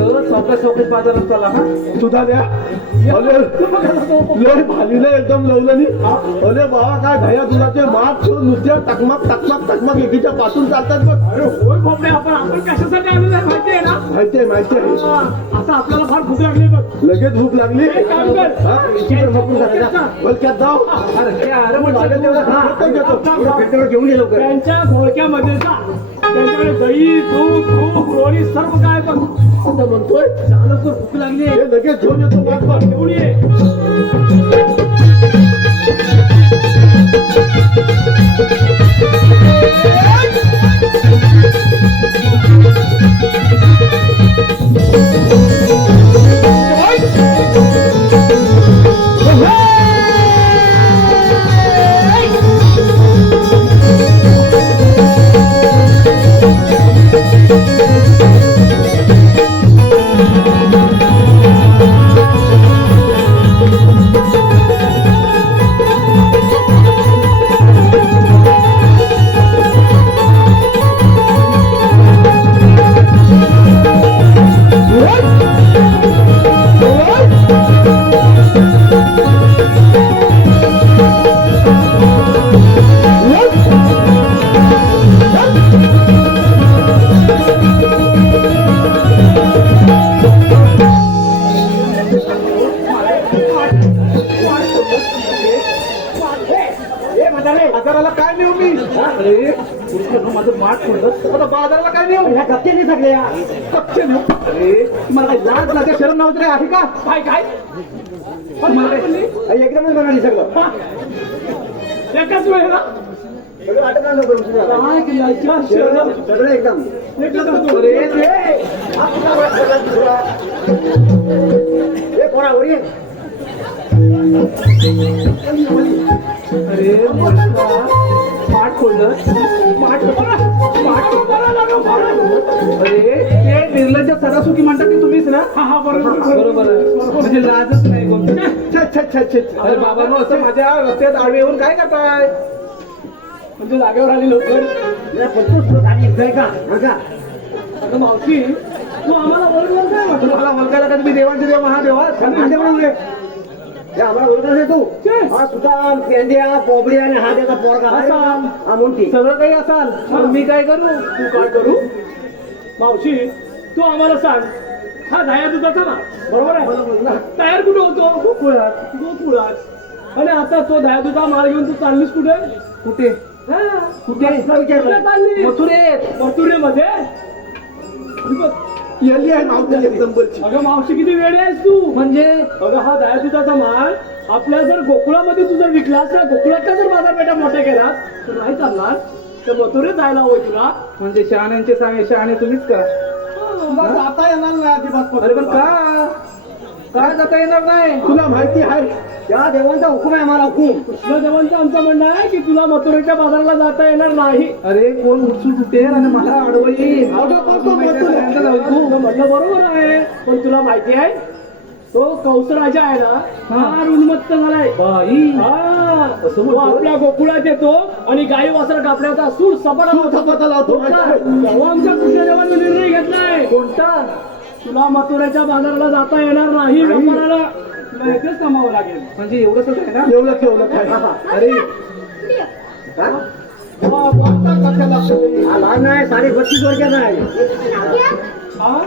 असं चौकस बाजारात चला हा सुद्धा द्या अरे लय भालीले एकदम लवलनी अरे बाबा काय भया दुधाचे माप ठेवून नुसत्या टकमक टकमक टकमक एकीच्या पासून चालतात बघ. अरे होय खोपडे आपण कशासाठी आलेलो आहे माहिती आहे ना माहितीये माहितीये आता आपल्याला फार भूक लागली बघ लगेच भूक लागली एक काम कर. हा, इथे पण भरपूर झालं. बलक्यात जाऊ अरे पण लागेल तेवढं खा. घेतो. पुढं पेट्रोल घेऊन ये लवकर. त्यांच्या घोळक्यामध्ये जा त्यांच्याकडे दही दूध तूप लोणी सर्व काय बघ आता म्हणतोय चालत कर, भूक लागली हे लगेच घेऊन येतो वाट बघ. घेऊन ये बाजाराला काय नेऊ मी अरे पुरुषांनो, माझं माठ पडलं आता बाजाराला काय नेऊ ह्या कच्चे नाही सगळ्या कच्चे नेऊ अरे मला काही लाज लागे शरम नाव तरी आहे का काय काय मला काय- एकदमच बनाली सगळं एकाच वेळेला सगळं आटत आलं बरं तुझ्या. काय केलं अच्छा, शरम. सगळं एकदम अरे ते हा तुझा वाट बघा दुसरा. ए पोरा वर ये. अरे मस्त. पाठ खोललं पाठ अरे ते निर्लज्ज सदासुखी म्हणतात की तुम्हीच ना हा बरोबर आहे. म्हणजे लाजच नाही कोणतं छे, छे, छे, छे. अरे बाबा असं माझ्या रस्त्यात आडवे येऊन काय करताय म्हणजे जागेवर आली लवकर जरा पटकन सुरू खाली येतोय का बरं का? अगं मावशी तू आम्हाला बरोबर काय वाटलं तुम्हाला ओळखायला का तुम्ही देवांचे देव महादेवा खाली म्हणून रे. हे आम्हाला ओळखत नाही तू छे. हा सुद्धा पेंड्या पोबड्या आणि हा त्याचा पोरगा असाल. हा मोठी सगळं काही असाल मग मी काय करू तू काय करू मावशी तू आम्हाला सांग हा दह्या दुधाचा ना बरोबर आहे तयार कुठे होतो गोकुळात आणि आता तो दह्या दुधा माल घेऊन तू चाललीस कुठे कुठे हा. कुठे विचारलं चालली मथुरेमध्ये येली आहे नाव त्याची एकदम बलची. अगं मावशी किती वेळ आहेस तू म्हणजे अगं हा दह्या दुधाचा माल आपल्या जर गोकुळामध्ये तू जर विकलास ना गोकुळातल्या जर बाजारपेठा मोठ्या केलास तर नाही चालणार तर मथुरे जायला हवंय तुला म्हणजे शहाण्यांचे सांगे शहाणे तुम्हीच का मला जाता येणार नाही अजिबात अरे पण का जाता येणार नाही तुला माहिती आहे त्या देवांचा हुकूम आहे आम्हाला हुकूम कृष्णदेवांचं आमचं म्हणणं आहे की तुला मथुरेच्या बाजाराला जाता येणार नाही अरे कोण उठसूट उठेल आणि मला अडवं येईल तुझं म्हणणं बरोबर आहे पण तुला माहिती आहे तो कौसराजा आहे ना फार उन्मत्त झालाय बाई हा, तो आपल्या गोकुळात येतो आणि गाई वासरा कापण्याचा सूर सपाटा लावतो. तेव्हा आमच्या कृष्णदेवाने निर्णय घेतलाय कोणता तुला मथुरेच्या बाजाराला जाता येणार नाही व्यापाराला तुला इथेच कमावं लागेल म्हणजे एवढंच आहे ना एवढं ठेवलं काय अरे का? आता कशाला लागतं? हा लहान आहे 32 वर्षाचा आहे हा?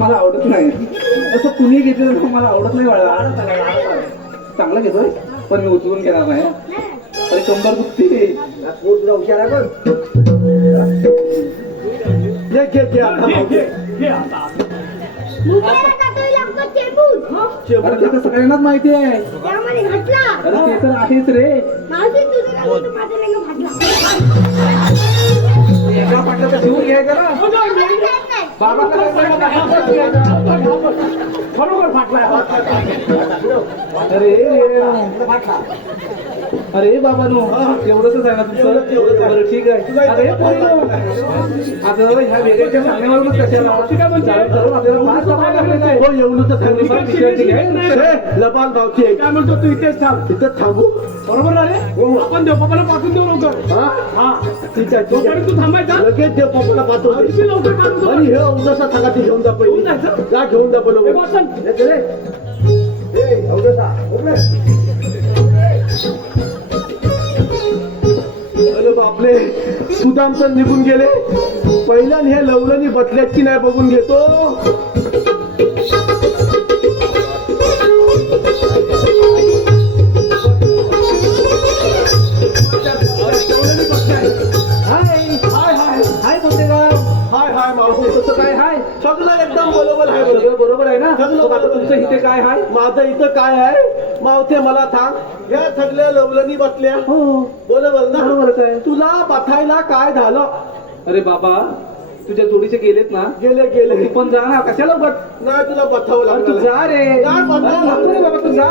मला आवडत नाही असं कुणी घेतलं तर मला आवडत नाही वाळला चांगलं घेतोय पण मी उचलून घेणार नाही अरे कंबर दुखते हा पोट तुझा हुशार आहे बघ घे आता घे, घे आता. अरे ते तर सगळ्यांनाच माहिती आहे त्यामध्ये घातला अरे ते तर आहेच रे मावशी तुझं नाही तर माझं लेंगा फाटला एका पाटलं तर शिवून घ्यायचं ना बाबाला काय बोलणार? खरोखर फाटलाय अरे बाबा नो एवढंच आहे ना तुमचं बरं ठीक आहे. अरे पोरीनो, अगं ह्या वेगळ्या सांगण्यावरूनच कशाला आपल्याला फार सफाई लागलेलं आहे. हो एवढं तर थांबू. फार विचारते काय? लबाल भावचे काय म्हणतो तू इथेच थांब. इथं थांबू. बरोबर ना रे? आपण देव बाबाला पाठवून देऊ लवकर. हा हा ठीक आहे ठीक तोपर्यंत आहे. तू थांबायचा. लगेच देव पप्पाला पाहतो अगदी लवकर पाठवतो. आणि हे अवदसा थाका ते घेऊन जा घेऊन पहिली. जायचं? जा घेऊन जा ए, बरोबर. वाचन. अवदसा अरे बापले सुदाम तर निघून गेले. पहिल्यान हे लवलनी बदल्यात की नाही बघून घेतो. हाय कोणतेगाव? हाय हाय मावशी तसं काय हाय? सगळं एकदम बरोबर आहे. बरोबर सगळं बरोबर आहे ना? सगळं मग आता तुमचं इथे काय हाय? माझं इथं काय आहे मावते मला सांग. या सगळ्या लवलनी बसल्या हो बरोबर ना. बरोबरच आहे. तुला बसायला काय झालं. अरे बाबा तुझ्या जोडीचे गेलेत ना, गेले गेले तू पण जा ना. कशाला बघ? नाही तुला बसावं अरे तू लागलं. जा रे. जा, बघा. अरे नको रे बाबा, तू जा.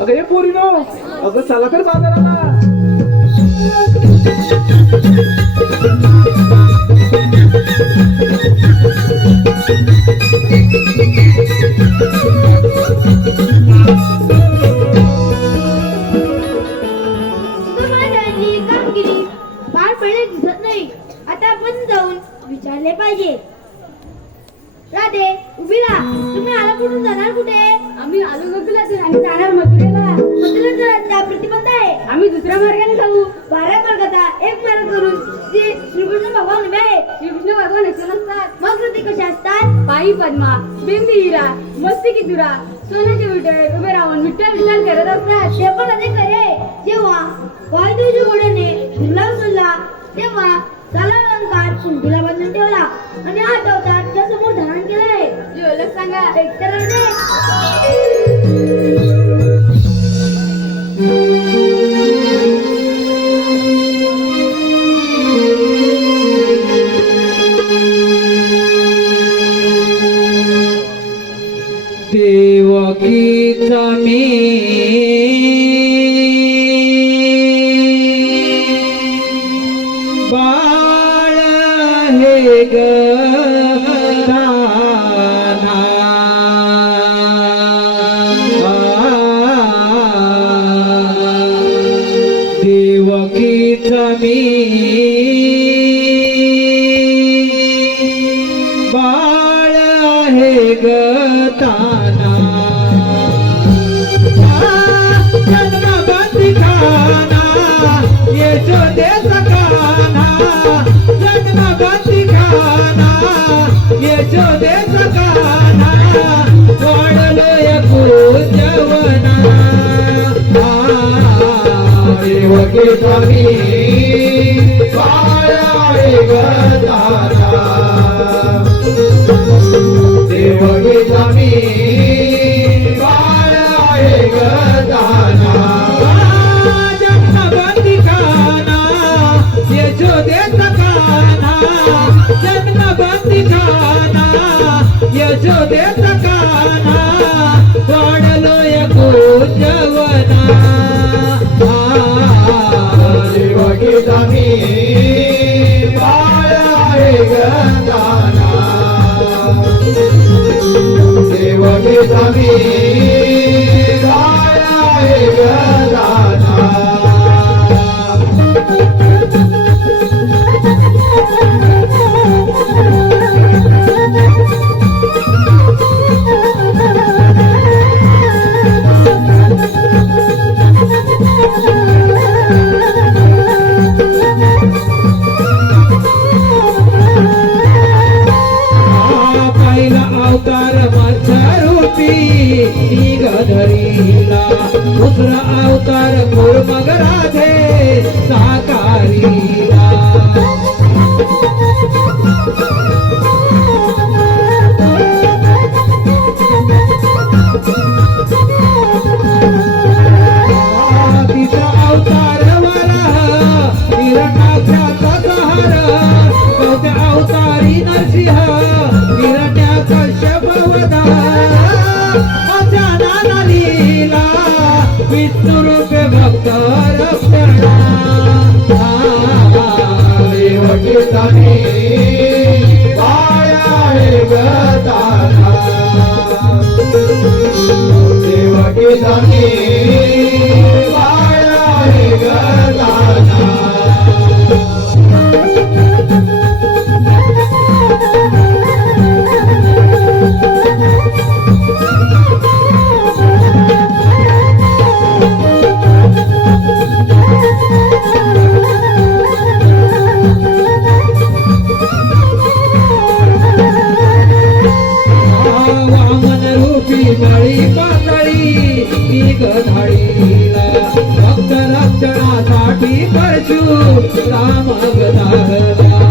अगं हे पोरीनो, अगं चला तर बाजाराला. समाजाची कामगिरी पार पडले दिसत नाही. आता आपण जाऊन विचारले पाहिजे. राधे उभी राहा. तुम्ही आला कुठून जाणार कुठे? आम्ही आलो गोकुलातून आणि जाणार मथुरेला. मथुरेचा रस्ता प्रतिबंध आहे. आम्ही दुसऱ्या मार्गाने जाऊ. 12 मार्गाचा एक मार्ग करून श्रीकृष्ण भगवान उभे आहेत. श्रीकृष्ण भगवान असे नसतात. मग कृती कशा असतात? पायी पद्मा, बिंदी हिरा, मस्तकी तुरा, सोन्याचे विठळ उभे राहून विठ्ठल विठ्ठल करत असतात. ते पण असे खरे. जेव्हा वायुदेवच्या घोड्याने हिरला उचलला तेव्हा साला अलंकार कुंडीला बांधून ठेवला आणि हात अवतारच्या समोर धारण केला आहे. जेवलक सांगा एकतर देवकीचा मी बाळ हे ग देवकीचा मी बाळ हे ग जन्मबंदी खाना यशोदे सखाना. जन्मबंदी खाना यशोदे सखाना. वाढलोय कुजवना देवकी स्वामी बाळ हे ग देवकी स्वामी बाळ हे ग जन्मबंदी खाना यशोदे सखाना. जन्मबंदी खाना यशोदे सखाना. वाढलोय कुजवना देवकी स्वामी बाळ हे ग देवकी स्वामी बाळ हे ग रूप भक्त रक्षणा देवकी जाणे बाळा हे गताना देवकी जाणे बाळा हे गताना वामन रूपी बळी पातळी गधाडीला भक्त रक्षणासाठी परशुराम अवतारला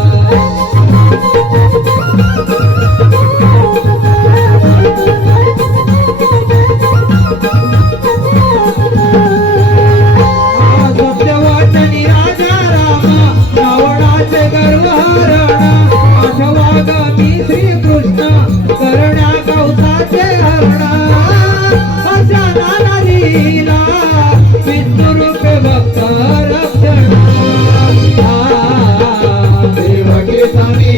सत्यवाचनी राजा रामा रावणाचे गर्वहरण आठवागामी श्रीकृष्ण करण्या कौसाचे हरणा अशा नाना लीला विष्णुरूप भक्त रक्षणा देवकी जाणे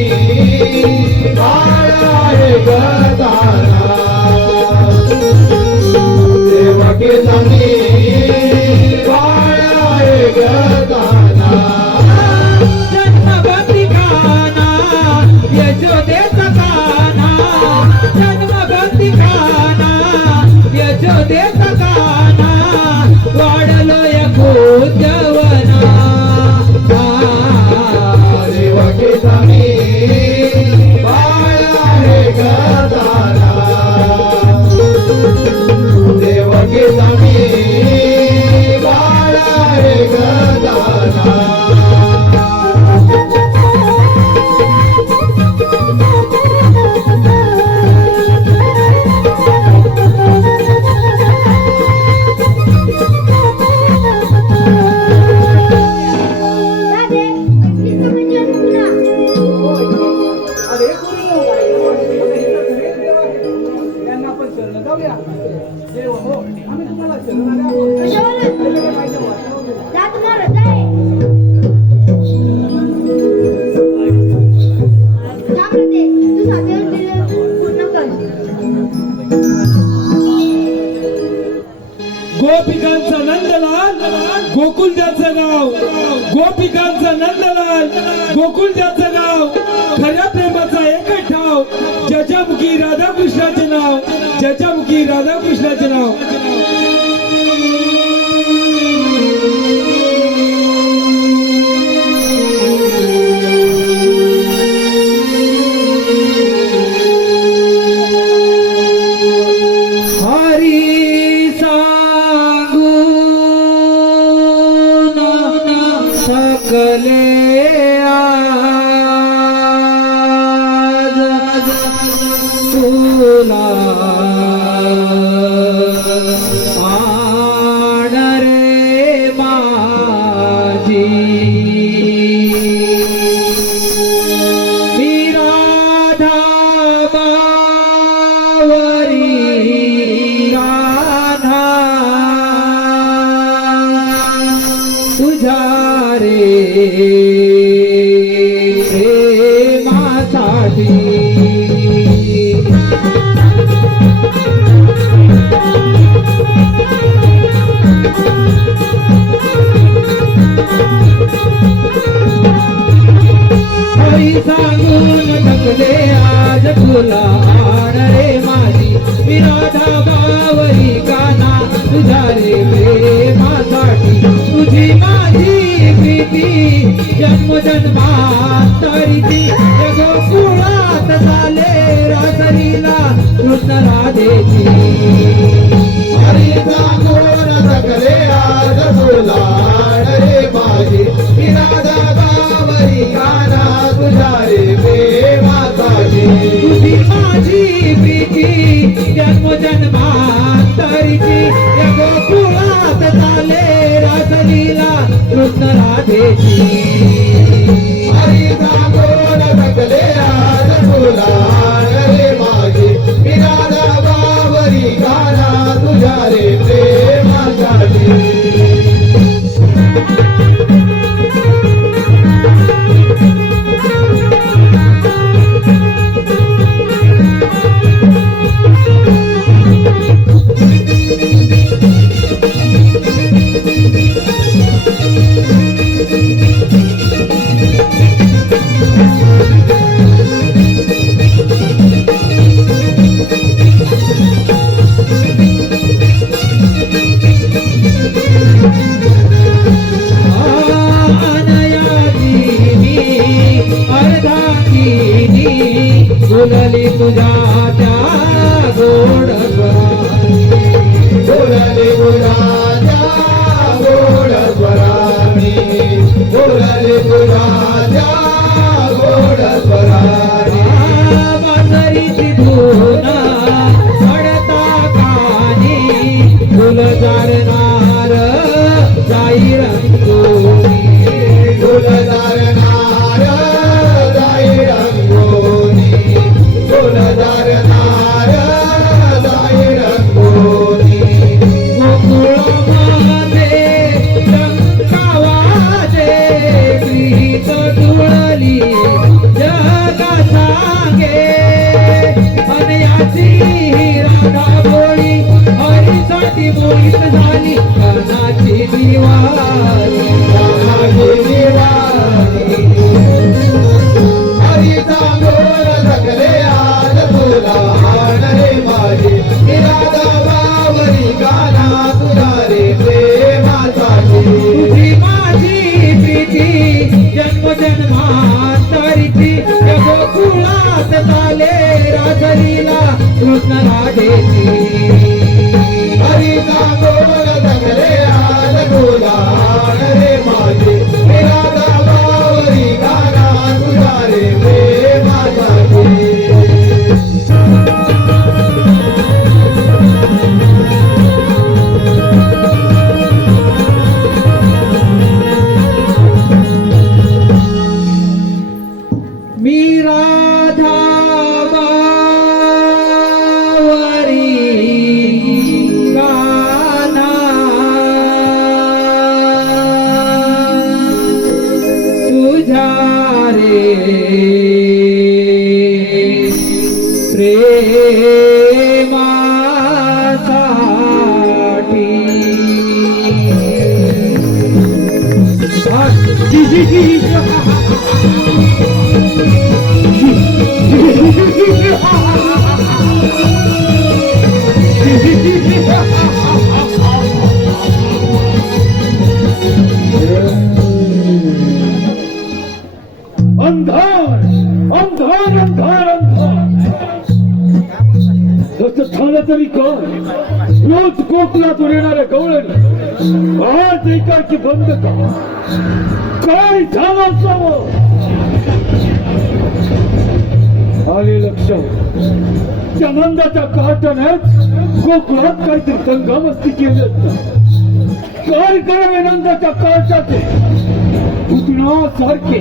बाळा हे गताना देवकी जाणे बाळा हे गताना जन्मगती काना यशोदेचा काना जन्मगती काना यशोदेचा काना वाढलो या जवना देवकी जाणे बाळा हे गताना देवकी जाणे बाळा हे गताना राधे किती म्हणजे पुन्हा अरे कोणी त्यांना आपण शरण जाऊया देव हो आम्ही तुम्हाला शरण आल्या कशावर जा तुम्हाला जाय जागृते तू साध्यावर दिलेलं पूर्ण कर गोपिकांचा नंदलाल गोकुल त्याचं गाव गोपिकांचा नंदलाल गोकुल त्याचं गाव खऱ्या प्रेमाचा एकच ठाव ज्याच्या मुखी राधाकृष्णाचे नाव ज्याच्या मुखी राधाकृष्णाचे नाव हरी सांगून सकले आज तुला आण रे माझी मी राधा बावरी राधा तुझा रे प्रेमासाठी हरी सांगून थकले आज तुला आण रे माझी मी राधा बावरी गाना तुझा रे प्रेमासाठी तुझी माझी प्रीती जन्मजन्मांतरीची या गोकुळात झाले रासलीला कृष्ण राधेची हरी सांगून थकले आज तुला आण रे माझी मी राधा बावरी गाना तुझा रे प्रेमासाठी तुझी माझी प्रीती जन्मजन्मांतरीची या गोकुळात झाले रासलीला कृष्ण राधेची हरी सांगून थकले आज तुला आण रे माझी मी राधा बावरी गाना तुझा रे प्रेमासाठी जाई रंगोनी फुलदार नार जाई रंगोनी फुलदार नार जाई रंगोनी गोकुळामध्ये टंकावाजे गीत जुळली जगा सांगे याची राधा बोळी हरीसाठी बोलीत झाली कानाची दिवाळी कानाची दिवाळी हरीचा गोर जगले आज तुला हाण रे माझे राधा बावरी गाना तुला रे प्रेमासाठी तुझी माझी प्रीती जन्म जन्मांतरीची या गोकुळात झाले राधलीला कृष्ण राधेची हरीचा गोर जगले आज तुला हाण रे माझे राधा बावरी गाना तुला रे प्रेमासाठी मी राधा बावरी गाना तुझ्या रे प्रेमासाठी अंधार अंधार अंधार अंधार तसं झालं तरी काय रोज कोकणातून येणाऱ्या गवळणी आज एकाची बंद का काय झालं समोर आले लक्षात त्या नंदाच्या काटानेच कोकणात काहीतरी दंगामस्ती केली असतात काय करावे नंदाच्या काटाचे पुतण्यासारखे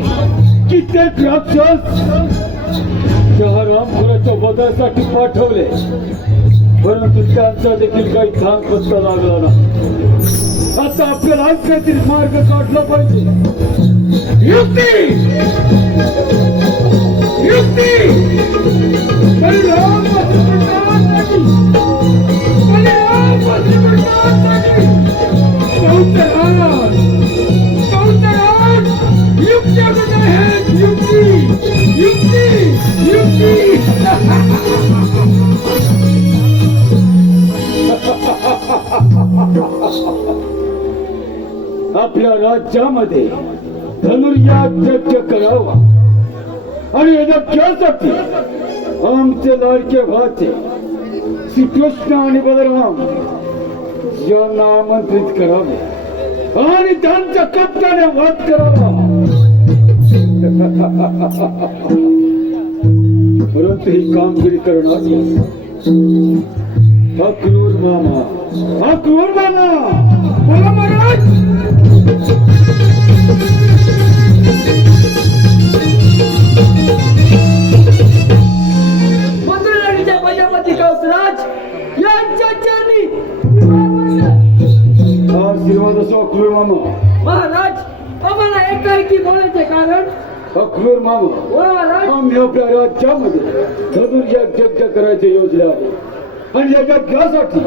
कित्येक राक्षस त्या रामपुराच्या वधासाठी पाठवले परंतु त्यांचा देखील काही थांब पत्ता लागला ना आता आपल्याला आज काहीतरी मार्ग काढला पाहिजे युक्ती युक्ती बलिराम पतिप्रतापासाठी बलिराम पतिप्रतापासाठी कौतराज कौतराज युक्ती आहेत युक्ती युक्ती युक्ती आपल्या राज्यामध्ये धनुर्याज्ञ करावा आणि यज्ञासाठी आमचे लाडके भाचे श्रीकृष्ण आणि बलराम यांना आमंत्रित करावे आणि त्यांच्या कप्ताने वध करावा परंतु ही कामगिरी करणार हा क्रूर मामा बोला महाराज मंत्रराणीच्या प्रजापती कौतराज यांच्या चरणी आशीर्वाद असो अक्रूर मामा महाराज आम्हाला एकाएकी बोलायचे कारण अक्रूर मामा महाराज आम्ही आपल्या राज्यामध्ये धनुर्यज्ञ करायचे योजले आहे आणि या यज्ञासाठी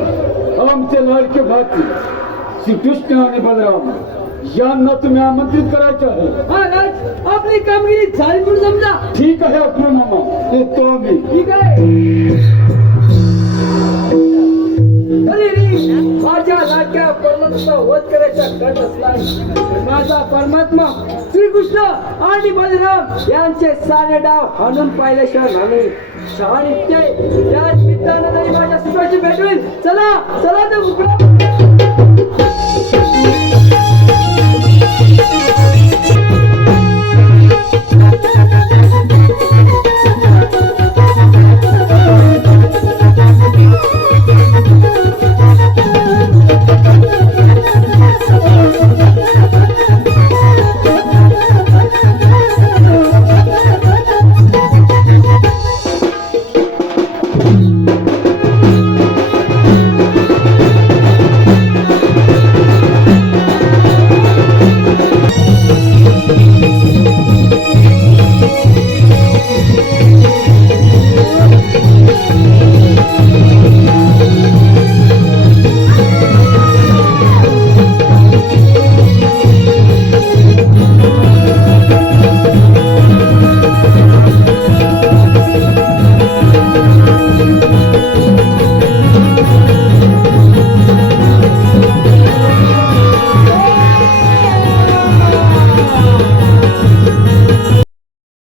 आमचे लाडके भाती श्रीकृष्ण आणि बलराम यांना तुम्ही आमंत्रित करायचे आहे महाराज आपली कामगिरी झाली म्हणून समजा ठीक आहे अक्रूर मामा येतो आम्ही ठीक आहे माझ्या लाडक्या परमात्मा वध करायचा कट असला माझा परमात्मा श्रीकृष्ण आणि बलराम यांचे साने डाव हाणून पाहिल्याशिवाय नाही आणि ते त्याच मित्रांना माझ्या सुखाची भेट होईल चला चला तर